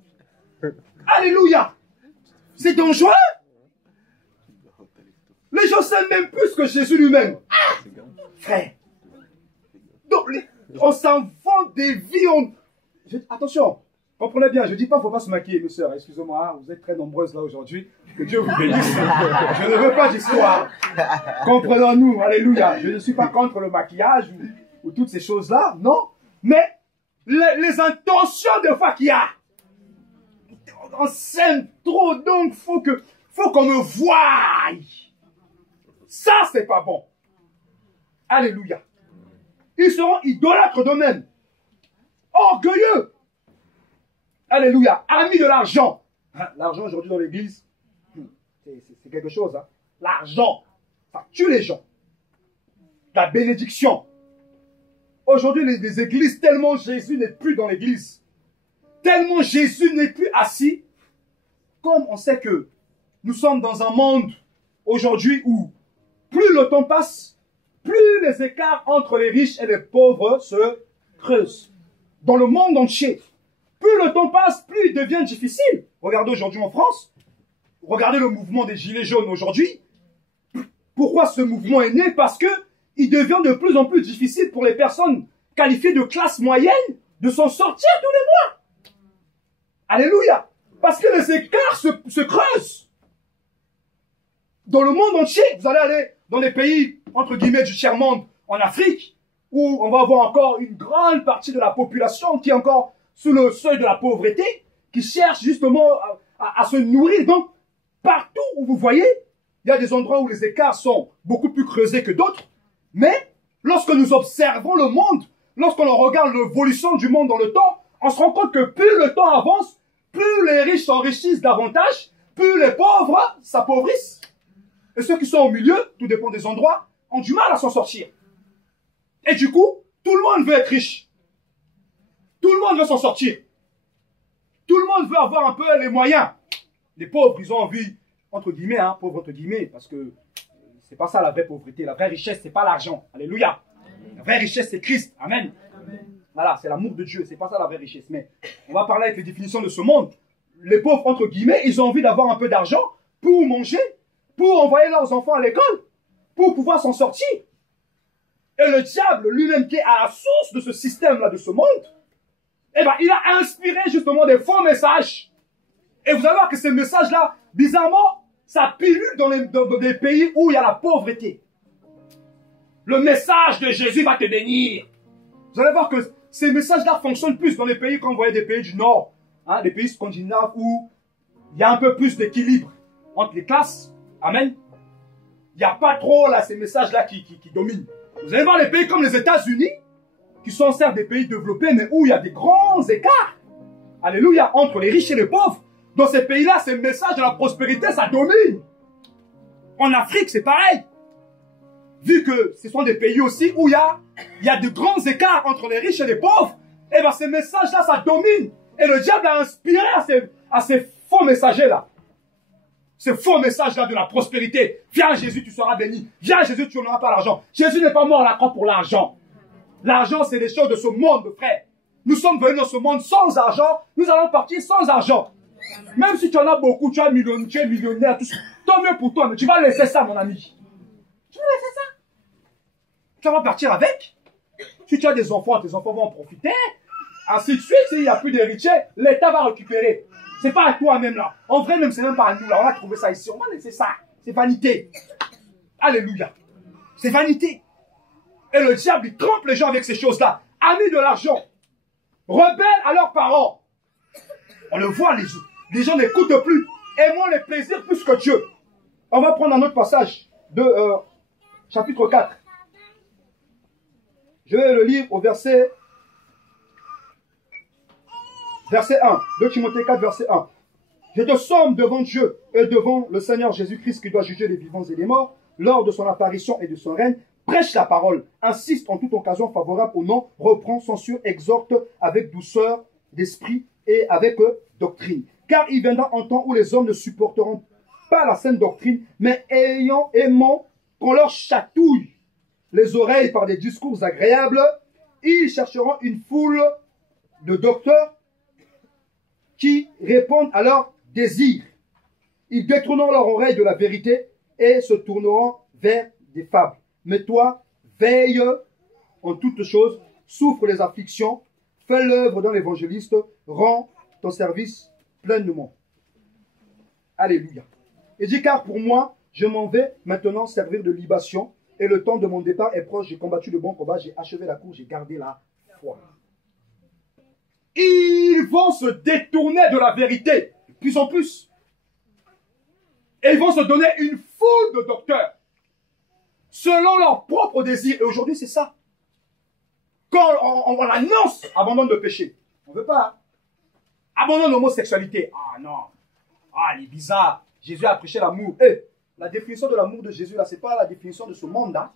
Alléluia. C'est dangereux. Les gens s'aiment même plus que Jésus lui-même. Ah, frère. Donc, on s'en vante des vies. Attention. Comprenez bien, je ne dis pas qu'il ne faut pas se maquiller, mes sœurs. Excusez-moi, hein, vous êtes très nombreuses là aujourd'hui. Que Dieu vous bénisse. Je ne veux pas d'histoire. Comprenons-nous, alléluia. Je ne suis pas contre le maquillage ou toutes ces choses-là, non. Mais les intentions de fois qu'il y a. On s'aime trop, donc faut qu'on me voie. Ça, c'est pas bon. Alléluia. Ils seront idolâtres d'eux-mêmes. Orgueilleux. Alléluia. Amis de l'argent. L'argent aujourd'hui dans l'église, c'est quelque chose. Hein. L'argent, ça tue les gens. La bénédiction. Aujourd'hui, les églises, tellement Jésus n'est plus dans l'église. Tellement Jésus n'est plus assis. Comme on sait que nous sommes dans un monde aujourd'hui où plus le temps passe, plus les écarts entre les riches et les pauvres se creusent. Dans le monde entier. Plus le temps passe, plus il devient difficile. Regardez aujourd'hui en France. Regardez le mouvement des Gilets jaunes aujourd'hui. Pourquoi ce mouvement est né? Parce que il devient de plus en plus difficile pour les personnes qualifiées de classe moyenne de s'en sortir tous les mois. Alléluia. Parce que les écarts se creusent. Dans le monde entier, vous allez aller dans les pays, entre guillemets, du tiers-monde, en Afrique, où on va avoir encore une grande partie de la population qui est encore sous le seuil de la pauvreté, qui cherche justement à se nourrir. Donc, partout où vous voyez, il y a des endroits où les écarts sont beaucoup plus creusés que d'autres. Mais, lorsque nous observons le monde, lorsqu'on regarde l'évolution du monde dans le temps, on se rend compte que plus le temps avance, plus les riches s'enrichissent davantage, plus les pauvres s'appauvrissent. Et ceux qui sont au milieu, tout dépend des endroits, ont du mal à s'en sortir. Et du coup, tout le monde veut être riche. Tout le monde veut s'en sortir. Tout le monde veut avoir un peu les moyens. Les pauvres, ils ont envie, entre guillemets, hein, pauvres entre guillemets, parce que c'est pas ça la vraie pauvreté. La vraie richesse, c'est pas l'argent. Alléluia. La vraie richesse, c'est Christ. Amen. Voilà, c'est l'amour de Dieu. C'est pas ça la vraie richesse. Mais on va parler avec les définitions de ce monde. Les pauvres, entre guillemets, ils ont envie d'avoir un peu d'argent pour manger, pour envoyer leurs enfants à l'école, pour pouvoir s'en sortir. Et le diable, lui-même qui est à la source de ce système-là, de ce monde, eh ben, il a inspiré justement des faux messages. Et vous allez voir que ces messages-là, bizarrement, ça pilule dans des pays où il y a la pauvreté. Le message de Jésus va te bénir. Vous allez voir que ces messages-là fonctionnent plus dans les pays, quand vous voyez des pays du Nord, hein, des pays scandinaves où il y a un peu plus d'équilibre entre les classes. Amen. Il n'y a pas trop là ces messages-là qui dominent. Vous allez voir les pays comme les États-Unis, qui sont certes des pays développés, mais où il y a des grands écarts. Alléluia, entre les riches et les pauvres. Dans ces pays-là, ces messages de la prospérité, ça domine. En Afrique, c'est pareil. Vu que ce sont des pays aussi où il y a de grands écarts entre les riches et les pauvres, et bien ces messages-là, ça domine. Et le diable a inspiré à ces faux messagers-là. Ces faux messages-là de la prospérité. Viens Jésus, tu seras béni. Viens Jésus, tu n'auras pas l'argent. Jésus n'est pas mort à la croix pour l'argent. L'argent, c'est les choses de ce monde, frère. Nous sommes venus dans ce monde sans argent. Nous allons partir sans argent. Même si tu en as beaucoup, tu es millionnaire, tout ça. Tant mieux pour toi, mais tu vas laisser ça, mon ami. Tu vas laisser ça. Tu vas partir avec. Si tu as des enfants, tes enfants vont en profiter. Ainsi de suite, s'il n'y a plus d'héritiers, l'État va récupérer. C'est pas à toi-même là. En vrai, même, c'est même pas à nous là. On a trouvé ça ici. On va laisser ça. C'est vanité. Alléluia. C'est vanité. Et le diable, il trompe les gens avec ces choses-là. Amis de l'argent. Rebelles à leurs parents. On le voit, les gens n'écoutent plus. Aimons les plaisirs plus que Dieu. On va prendre un autre passage de chapitre 4. Je vais le lire au verset 1. 2 Timothée 4, verset 1. Je te somme devant Dieu et devant le Seigneur Jésus-Christ qui doit juger les vivants et les morts lors de son apparition et de son règne. Prêche la parole, insiste en toute occasion favorable au nom, reprend, censure, exhorte avec douceur d'esprit et avec doctrine. Car il viendra un temps où les hommes ne supporteront pas la saine doctrine, mais aimant qu'on leur chatouille les oreilles par des discours agréables, ils chercheront une foule de docteurs qui répondent à leurs désirs. Ils détourneront leur oreille de la vérité et se tourneront vers des fables. Mais toi, veille en toutes choses, souffre les afflictions, fais l'œuvre dans l'évangéliste, rends ton service pleinement. Alléluia. Et dit, car pour moi, je m'en vais maintenant servir de libation, et le temps de mon départ est proche, j'ai combattu le bon combat, j'ai achevé la course, j'ai gardé la foi. Ils vont se détourner de la vérité, de plus en plus. Et ils vont se donner une foule de docteurs, selon leurs propres désirs. Et aujourd'hui, c'est ça. Quand on annonce, abandonne le péché. On ne veut pas. Abandonne l'homosexualité. Ah non. Ah, il est bizarre. Jésus a prêché l'amour. La définition de l'amour de Jésus, là, ce n'est pas la définition de ce monde-là.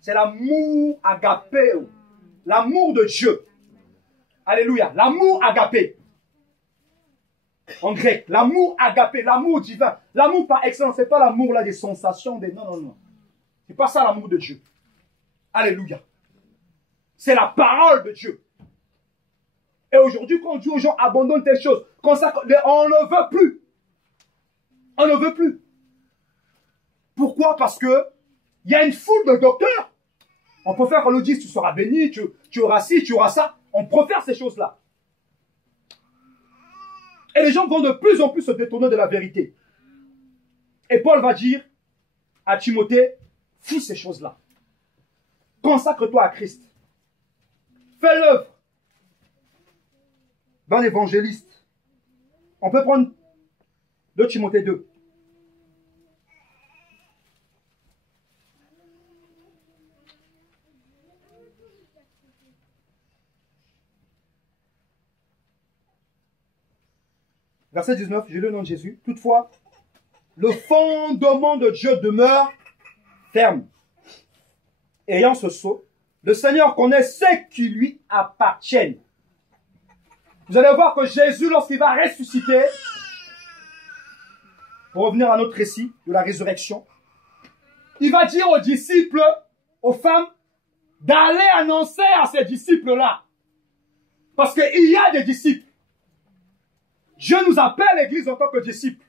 C'est l'amour agapé. L'amour de Dieu. Alléluia. L'amour agapé. En grec. L'amour agapé. L'amour divin. L'amour par excellence. Ce n'est pas l'amour là des sensations. Non. C'est pas ça l'amour de Dieu. Alléluia. C'est la parole de Dieu. Et aujourd'hui, quand on dit aux gens abandonne telle chose, on ne veut plus. On ne veut plus. Pourquoi? Parce que il y a une foule de docteurs. On préfère qu'on nous dise tu seras béni, tu auras ci, tu auras ça. On préfère ces choses-là. Et les gens vont de plus en plus se détourner de la vérité. Et Paul va dire à Timothée, fuis ces choses-là. Consacre-toi à Christ. Fais l'œuvre d'un évangéliste. On peut prendre 2 Timothée 2. Verset 19, je lis le nom de Jésus. Toutefois, le fondement de Dieu demeure ferme. Ayant ce sceau, Le Seigneur connaît ceux qui lui appartiennent. Vous allez voir que Jésus, lorsqu'il va ressusciter, pour revenir à notre récit de la résurrection, il va dire aux disciples, aux femmes, d'aller annoncer à ces disciples-là. Parce qu'il y a des disciples. Dieu nous appelle l'Église en tant que disciples.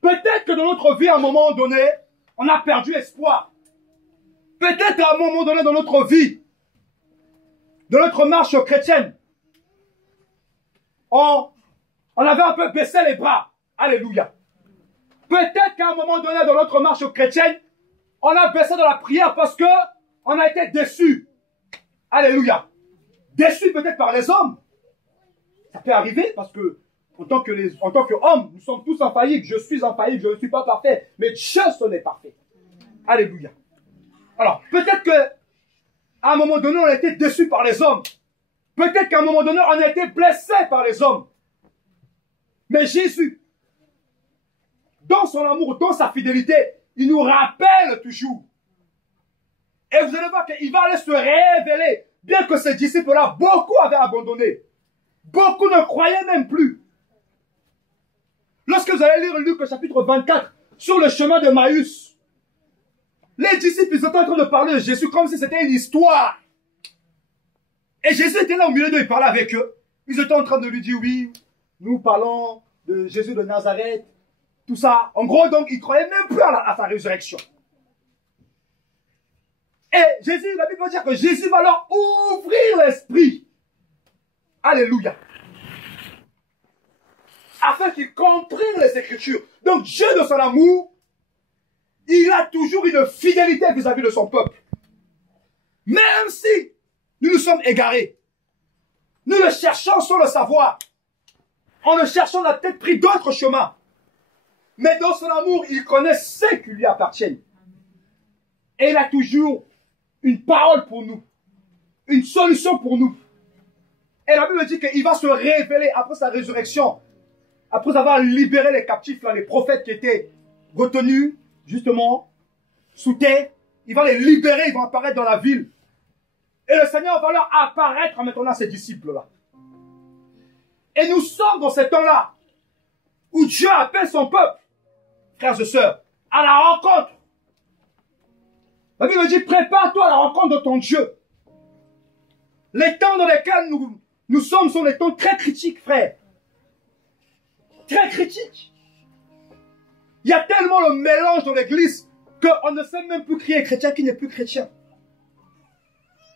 Peut-être que dans notre vie, à un moment donné, on a perdu espoir. Peut-être à un moment donné dans notre vie, de notre marche chrétienne, on avait un peu baissé les bras. Alléluia. Peut-être qu'à un moment donné dans notre marche chrétienne, on a baissé dans la prière parce que on a été déçus. Alléluia. Déçus peut-être par les hommes. Ça peut arriver parce que en tant qu'homme, nous sommes tous infaillibles. Je suis infaillible, je ne suis pas parfait. Mais Dieu seul est parfait. Alléluia. Alors, peut-être que à un moment donné, on a été déçus par les hommes. Peut-être qu'à un moment donné, on a été blessés par les hommes. Mais Jésus, dans son amour, dans sa fidélité, il nous rappelle toujours. Et vous allez voir qu'il va aller se révéler. Bien que ces disciples-là, beaucoup avaient abandonné. Beaucoup ne croyaient même plus. Lorsque vous allez lire Luc chapitre 24, sur le chemin de Maüs, les disciples, ils étaient en train de parler de Jésus comme si c'était une histoire. Et Jésus était là au milieu d'eux, il parlait avec eux. Ils étaient en train de lui dire, oui, nous parlons de Jésus de Nazareth, tout ça. En gros, donc, ils ne croyaient même plus à sa résurrection. Et Jésus, la Bible va dire que Jésus va leur ouvrir l'esprit. Alléluia. Afin qu'ils comprennent les Écritures. Donc, Dieu de son amour, il a toujours une fidélité vis-à-vis de son peuple. Même si nous nous sommes égarés, nous le cherchons sans le savoir. En le cherchant, on a peut-être pris d'autres chemins. Mais dans son amour, il connaît ceux qui lui appartiennent. Et il a toujours une parole pour nous. Une solution pour nous. Et la Bible dit qu'il va se révéler après sa résurrection. Après avoir libéré les captifs, là, les prophètes qui étaient retenus, justement, sous terre. Il va les libérer, ils vont apparaître dans la ville. Et le Seigneur va leur apparaître maintenant à ses disciples-là. Et nous sommes dans ce temps-là où Dieu appelle son peuple, frères et sœurs, à la rencontre. La Bible dit, prépare-toi à la rencontre de ton Dieu. Les temps dans lesquels nous sommes sont des temps très critiques, frères. Très critiques. Il y a tellement le mélange dans l'église qu'on ne sait même plus qui est chrétien, qui n'est plus chrétien.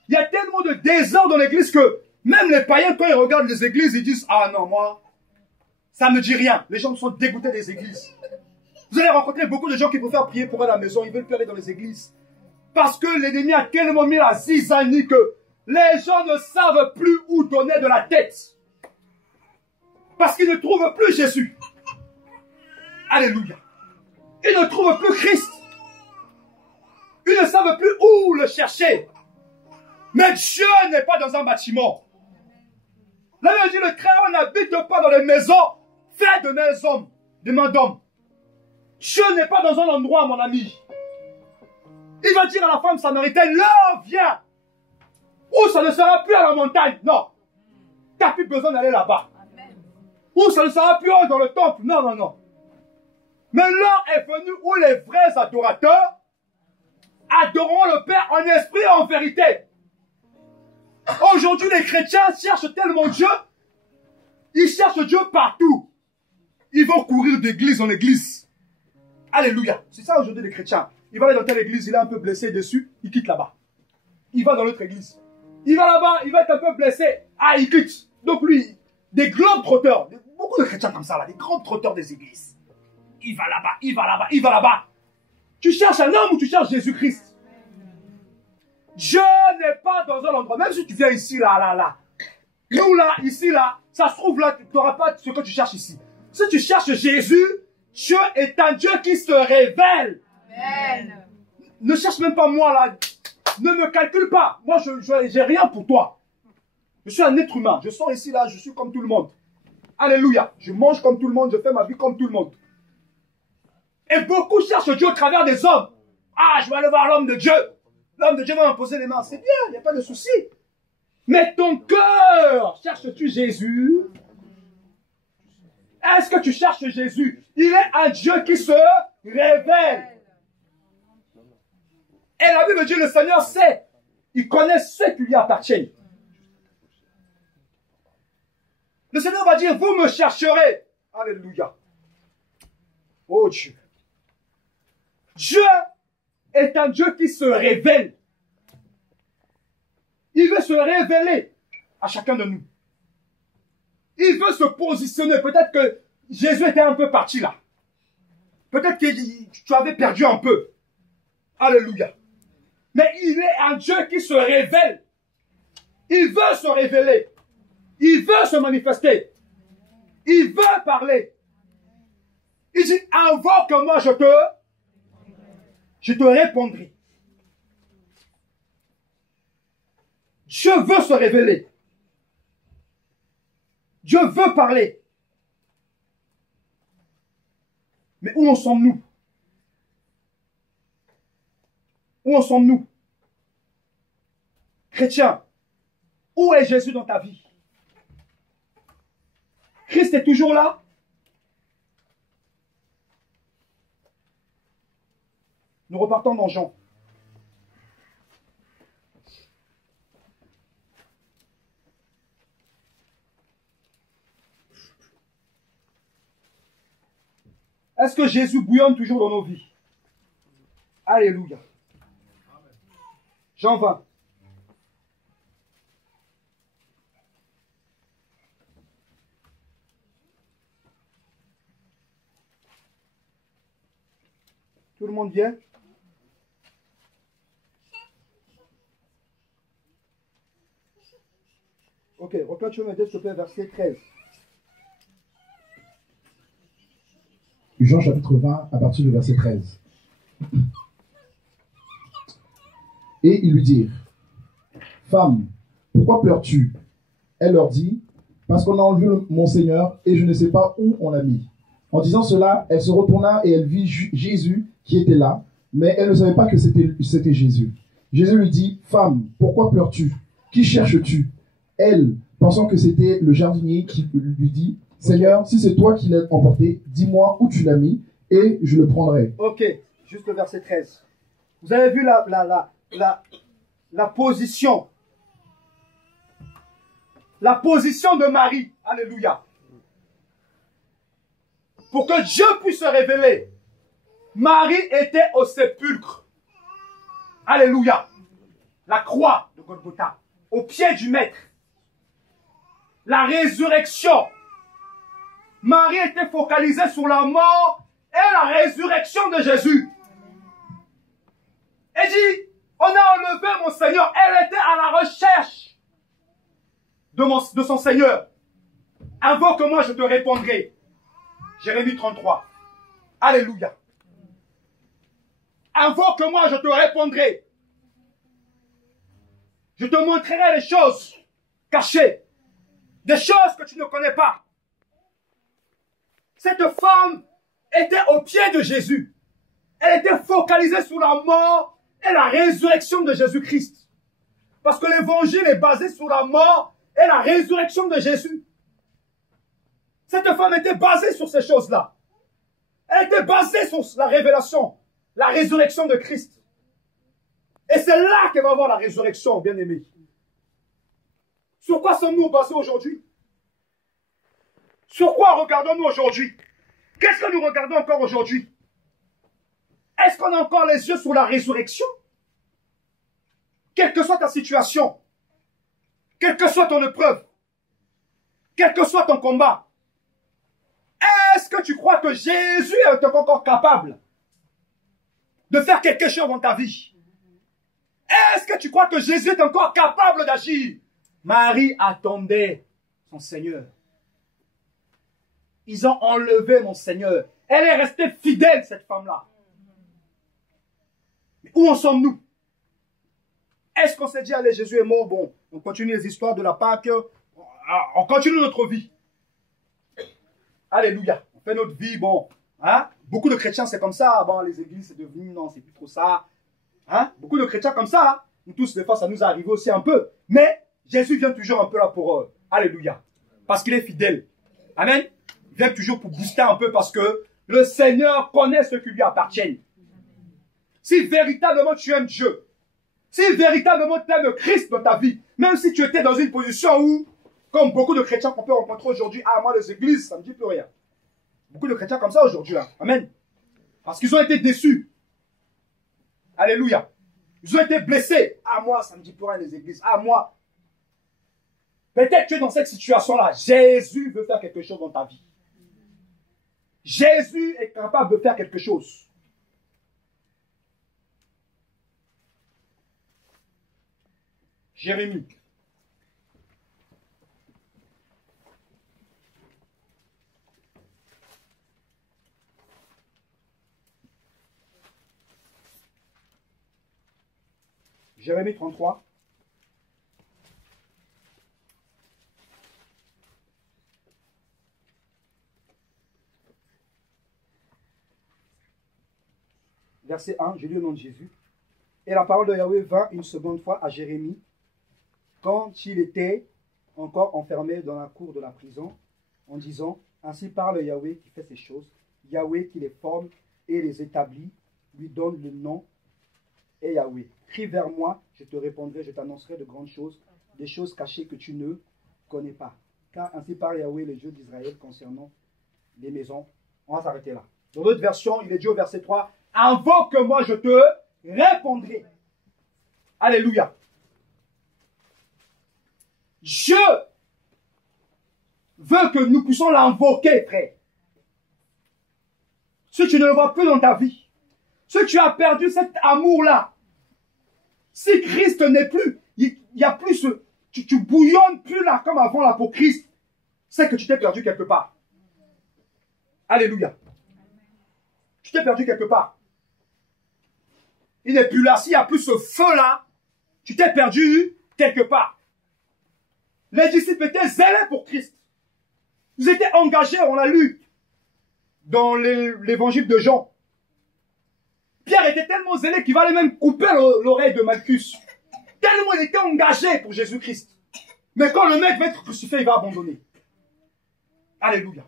Il y a tellement de désordre dans l'église que même les païens, quand ils regardent les églises, ils disent, ah non, moi, ça ne me dit rien. Les gens sont dégoûtés des églises. Vous allez rencontrer beaucoup de gens qui préfèrent prier pour eux à la maison, ils veulent plus aller dans les églises. Parce que l'ennemi a tellement mis la zizanie que les gens ne savent plus où donner de la tête. Parce qu'ils ne trouvent plus Jésus. Alléluia. Ils ne trouvent plus Christ. Ils ne savent plus où le chercher. Mais Dieu n'est pas dans un bâtiment. Là, il dit, le Créateur n'habite pas dans les maisons faites de mains d'hommes. Dieu n'est pas dans un endroit, mon ami. Il va dire à la femme samaritaine, l'heure vient où ça ne sera plus à la montagne. Non. Tu n'as plus besoin d'aller là-bas. Où ça ne sera plus dans le temple. Non, non, non. Mais l'heure est venue où les vrais adorateurs adoreront le Père en esprit et en vérité. Aujourd'hui, les chrétiens cherchent tellement Dieu. Ils cherchent Dieu partout. Ils vont courir d'église en église. Alléluia. C'est ça aujourd'hui les chrétiens. Il va aller dans telle église, il est un peu blessé dessus, il quitte là-bas. Il va dans l'autre église. Il va là-bas, il va être un peu blessé. Ah, il quitte. Donc lui, des globe-trotteurs, beaucoup de chrétiens comme ça là, des globe-trotteurs des églises. Il va là-bas, il va là-bas, il va là-bas. Tu cherches un homme ou tu cherches Jésus-Christ? Dieu n'est pas dans un endroit. Même si tu viens ici, là. Nous, là, ici, là, ça se trouve là, tu n'auras pas ce que tu cherches ici. Si tu cherches Jésus, Dieu est un Dieu qui se révèle. Amen. Ne cherche même pas moi, là. Ne me calcule pas. Moi, je n'ai rien pour toi. Je suis un être humain. Je sors ici, là, je suis comme tout le monde. Alléluia. Je mange comme tout le monde, je fais ma vie comme tout le monde. Et beaucoup cherchent Dieu au travers des hommes. Ah, je vais aller voir l'homme de Dieu. L'homme de Dieu va m'imposer les mains. C'est bien, il n'y a pas de souci. Mais ton cœur, cherches-tu Jésus? Est-ce que tu cherches Jésus? Il est un Dieu qui se révèle. Et la Bible dit, le Seigneur sait. Il connaît ce qui lui appartient. Le Seigneur va dire, vous me chercherez. Alléluia. Oh Dieu. Dieu est un Dieu qui se révèle. Il veut se révéler à chacun de nous. Il veut se positionner. Peut-être que Jésus était un peu parti là. Peut-être que tu avais perdu un peu. Alléluia. Mais il est un Dieu qui se révèle. Il veut se révéler. Il veut se manifester. Il veut parler. Il dit, invoque-moi, je te répondrai. Dieu veut se révéler. Dieu veut parler. Mais où en sommes-nous? Où en sommes-nous? Chrétien, où est Jésus dans ta vie? Christ est toujours là? Nous repartons dans Jean. Est-ce que Jésus bouillonne toujours dans nos vies? Alléluia. Jean 20. Tout le monde vient? Ok, regarde, tu veux m'aider, s'il te plaît, verset 13. Jean chapitre 20, à partir du verset 13. Et ils lui dirent, femme, pourquoi pleures-tu? Elle leur dit, parce qu'on a enlevé mon Seigneur et je ne sais pas où on l'a mis. En disant cela, elle se retourna et elle vit Jésus qui était là, mais elle ne savait pas que c'était Jésus. Jésus lui dit, femme, pourquoi pleures-tu? Qui cherches-tu? Elle, pensant que c'était le jardinier, qui lui dit, Seigneur, si c'est toi qui l'as emporté, dis-moi où tu l'as mis et je le prendrai. Ok, juste le verset 13. Vous avez vu la position. La position de Marie. Alléluia. Pour que Dieu puisse se révéler, Marie était au sépulcre. Alléluia. La croix de Golgotha, au pied du Maître. La résurrection. Marie était focalisée sur la mort et la résurrection de Jésus. Elle dit, on a enlevé mon Seigneur. Elle était à la recherche de son Seigneur. Invoque-moi, je te répondrai. Jérémie 33. Alléluia. Invoque-moi, je te répondrai. Je te montrerai les choses cachées. Des choses que tu ne connais pas. Cette femme était au pied de Jésus. Elle était focalisée sur la mort et la résurrection de Jésus-Christ. Parce que l'évangile est basé sur la mort et la résurrection de Jésus. Cette femme était basée sur ces choses-là. Elle était basée sur la révélation, la résurrection de Christ. Et c'est là qu'elle va avoir la résurrection, bien-aimés. Sur quoi sommes-nous basés aujourd'hui? Sur quoi regardons-nous aujourd'hui? Qu'est-ce que nous regardons encore aujourd'hui? Est-ce qu'on a encore les yeux sur la résurrection? Quelle que soit ta situation, quelle que soit ton épreuve, quel que soit ton combat, est-ce que tu crois que Jésus est encore capable de faire quelque chose dans ta vie? Est-ce que tu crois que Jésus est encore capable d'agir? Marie attendait son Seigneur. Ils ont enlevé mon Seigneur. Elle est restée fidèle, cette femme-là. Mais où en sommes-nous? Est-ce qu'on s'est dit, allez, Jésus est mort, bon, on continue les histoires de la Pâque, on continue notre vie. Alléluia. On fait notre vie, bon. Hein? Beaucoup de chrétiens, c'est comme ça. Bon, les églises, c'est devenu, non, c'est plus trop ça. Hein? Beaucoup de chrétiens comme ça. Hein? Nous tous, des fois, ça nous est arrivé aussi un peu. Mais Jésus vient toujours un peu là pour eux. Alléluia. Parce qu'il est fidèle. Amen. Il vient toujours pour booster un peu parce que le Seigneur connaît ceux qui lui appartiennent. Si véritablement tu aimes Dieu, si véritablement tu aimes Christ dans ta vie, même si tu étais dans une position où, comme beaucoup de chrétiens qu'on peut rencontrer aujourd'hui, ah moi les églises, ça ne me dit plus rien. Beaucoup de chrétiens comme ça aujourd'hui. Hein. Amen. Parce qu'ils ont été déçus. Alléluia. Ils ont été blessés. Ah moi, ça ne me dit plus rien les églises. Ah moi. Peut-être que tu es dans cette situation-là. Jésus veut faire quelque chose dans ta vie. Jésus est capable de faire quelque chose. Jérémie. Jérémie 33. Verset 1, je lis au nom de Jésus. Et la parole de Yahweh vint une seconde fois à Jérémie quand il était encore enfermé dans la cour de la prison, en disant, ainsi parle Yahweh qui fait ces choses, Yahweh qui les forme et les établit, lui donne le nom, et Yahweh. Crie vers moi, je te répondrai, je t'annoncerai de grandes choses, des choses cachées que tu ne connais pas. Car ainsi parle Yahweh, le Dieu d'Israël, concernant les maisons. On va s'arrêter là. Dans l'autre version, il est dit au verset 3, invoque-moi, je te répondrai. Alléluia. Dieu veut que nous puissions l'invoquer, frère. Si tu ne le vois plus dans ta vie, si tu as perdu cet amour-là, si Christ n'est plus, il y a plus ce, tu bouillonnes plus là comme avant là pour Christ, c'est que tu t'es perdu quelque part. Alléluia. Tu t'es perdu quelque part. Il n'est plus là. S'il n'y a plus ce feu-là, tu t'es perdu quelque part. Les disciples étaient zélés pour Christ. Ils étaient engagés, on l'a lu dans l'évangile de Jean. Pierre était tellement zélé qu'il allait même couper l'oreille de Malchus. Tellement il était engagé pour Jésus-Christ. Mais quand le mec va être crucifié, il va abandonner. Alléluia.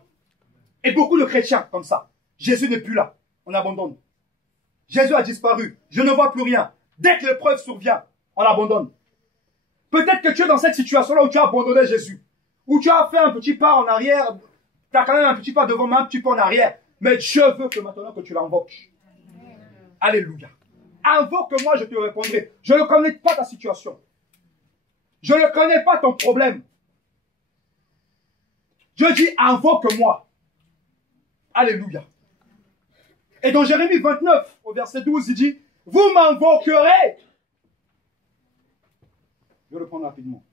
Et beaucoup de chrétiens comme ça. Jésus n'est plus là. On abandonne. Jésus a disparu. Je ne vois plus rien. Dès que l'épreuve survient, on abandonne. Peut-être que tu es dans cette situation-là où tu as abandonné Jésus. Où tu as fait un petit pas en arrière. Tu as quand même un petit pas devant, mais un petit pas en arrière. Mais Dieu veut que maintenant que tu l'invoques. Alléluia. Invoque-moi, je te répondrai. Je ne connais pas ta situation. Je ne connais pas ton problème. Je dis invoque-moi. Alléluia. Et dans Jérémie 29, au verset 12, il dit, vous m'invoquerez. Je vais le prendre rapidement.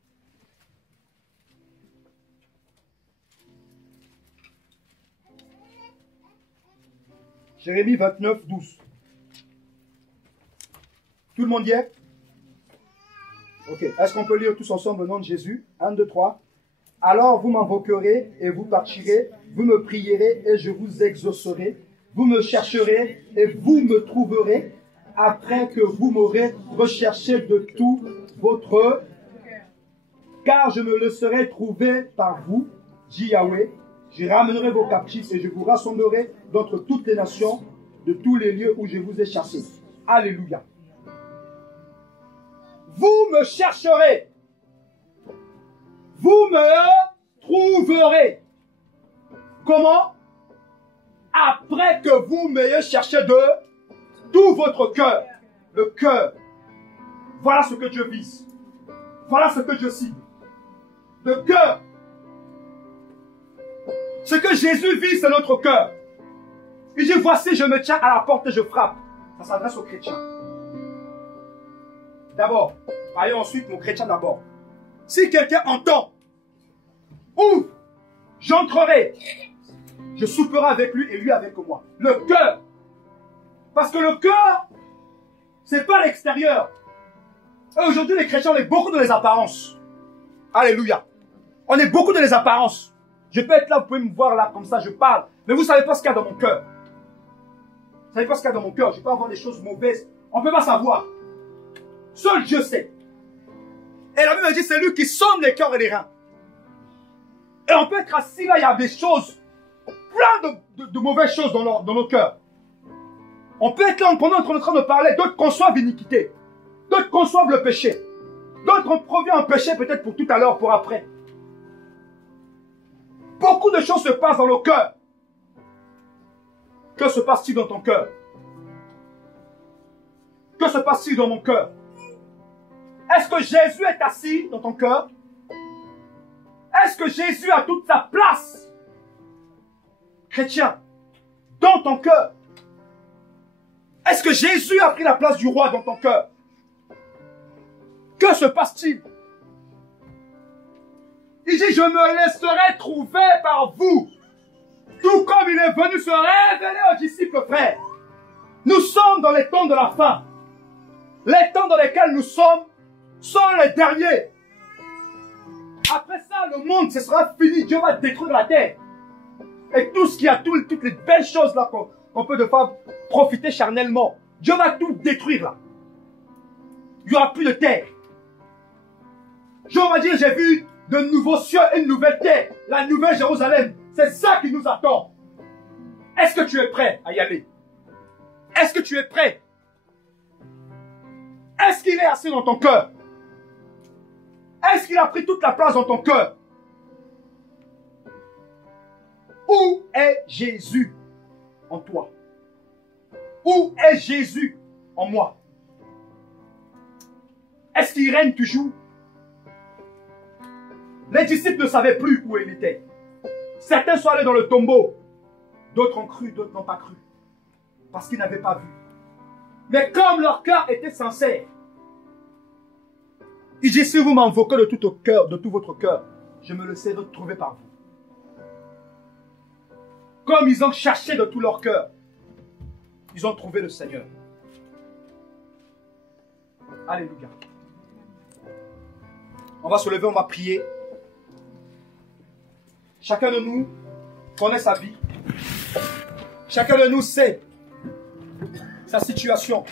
Jérémie 29, 12. Tout le monde y est? Ok. Est-ce qu'on peut lire tous ensemble le nom de Jésus? 1, 2, 3. Alors vous m'invoquerez et vous partirez, vous me prierez et je vous exaucerai. Vous me chercherez et vous me trouverez après que vous m'aurez recherché de tout votre car je me laisserai trouver par vous, dit Yahweh. Je ramènerai vos captifs et je vous rassemblerai d'entre toutes les nations, de tous les lieux où je vous ai chassés. Alléluia. Vous me chercherez. Vous me trouverez. Comment? Après que vous m'ayez cherché de tout votre cœur. Le cœur. Voilà ce que Dieu vise. Voilà ce que Dieu cible. Le cœur. Ce que Jésus vise, c'est notre cœur. Il dit, voici, je me tiens à la porte et je frappe. Ça s'adresse aux chrétiens. D'abord, allez ensuite, mon chrétien d'abord. Si quelqu'un entend, ouvre, j'entrerai. Je souperai avec lui et lui avec moi. Le cœur. Parce que le cœur, c'est pas l'extérieur. Et aujourd'hui, les chrétiens, on est beaucoup dans les apparences. Alléluia. On est beaucoup dans les apparences. Je peux être là, vous pouvez me voir là, comme ça, je parle. Mais vous ne savez pas ce qu'il y a dans mon cœur. Vous ne savez pas ce qu'il y a dans mon cœur. Je peux avoir des choses mauvaises. On ne peut pas savoir. Seul Dieu sait. Et la Bible dit, c'est lui qui sonde les cœurs et les reins. Et on peut être assis là, il y a des choses, plein de mauvaises choses dans nos cœurs. On peut être là pendant qu'on est en train de parler, d'autres conçoivent l'iniquité, d'autres conçoivent le péché, d'autres proviennent en péché peut-être pour tout à l'heure, pour après. Beaucoup de choses se passent dans nos cœurs. Que se passe-t-il dans ton cœur? Que se passe-t-il dans mon cœur? Est-ce que Jésus est assis dans ton cœur? Est-ce que Jésus a toute sa place, chrétien, dans ton cœur? Est-ce que Jésus a pris la place du roi dans ton cœur? Que se passe-t-il? Il dit, je me laisserai trouver par vous, tout comme il est venu se révéler aux disciples frères. Nous sommes dans les temps de la fin. Les temps dans lesquels nous sommes sont les derniers. Après ça, le monde, ce sera fini. Dieu va détruire la terre. Et tout ce qu'il y a, toutes les belles choses là qu'on peut de faire profiter charnellement, Dieu va tout détruire là. Il n'y aura plus de terre. Dieu va dire, j'ai vu de nouveaux cieux et une nouvelle terre, la nouvelle Jérusalem. C'est ça qui nous attend. Est-ce que tu es prêt à y aller? Est-ce que tu es prêt? Est-ce qu'il est assis dans ton cœur? Est-ce qu'il a pris toute la place dans ton cœur? Où est Jésus en toi? Où est Jésus en moi? Est-ce qu'il règne toujours? Les disciples ne savaient plus où il était. Certains sont allés dans le tombeau. D'autres ont cru, d'autres n'ont pas cru. Parce qu'ils n'avaient pas vu. Mais comme leur cœur était sincère, il dit, si vous m'invoquez de tout votre cœur, je me laisserai trouver par vous. Comme ils ont cherché de tout leur cœur, ils ont trouvé le Seigneur. Alléluia. On va se lever, on va prier. Chacun de nous connaît sa vie. Chacun de nous sait sa situation.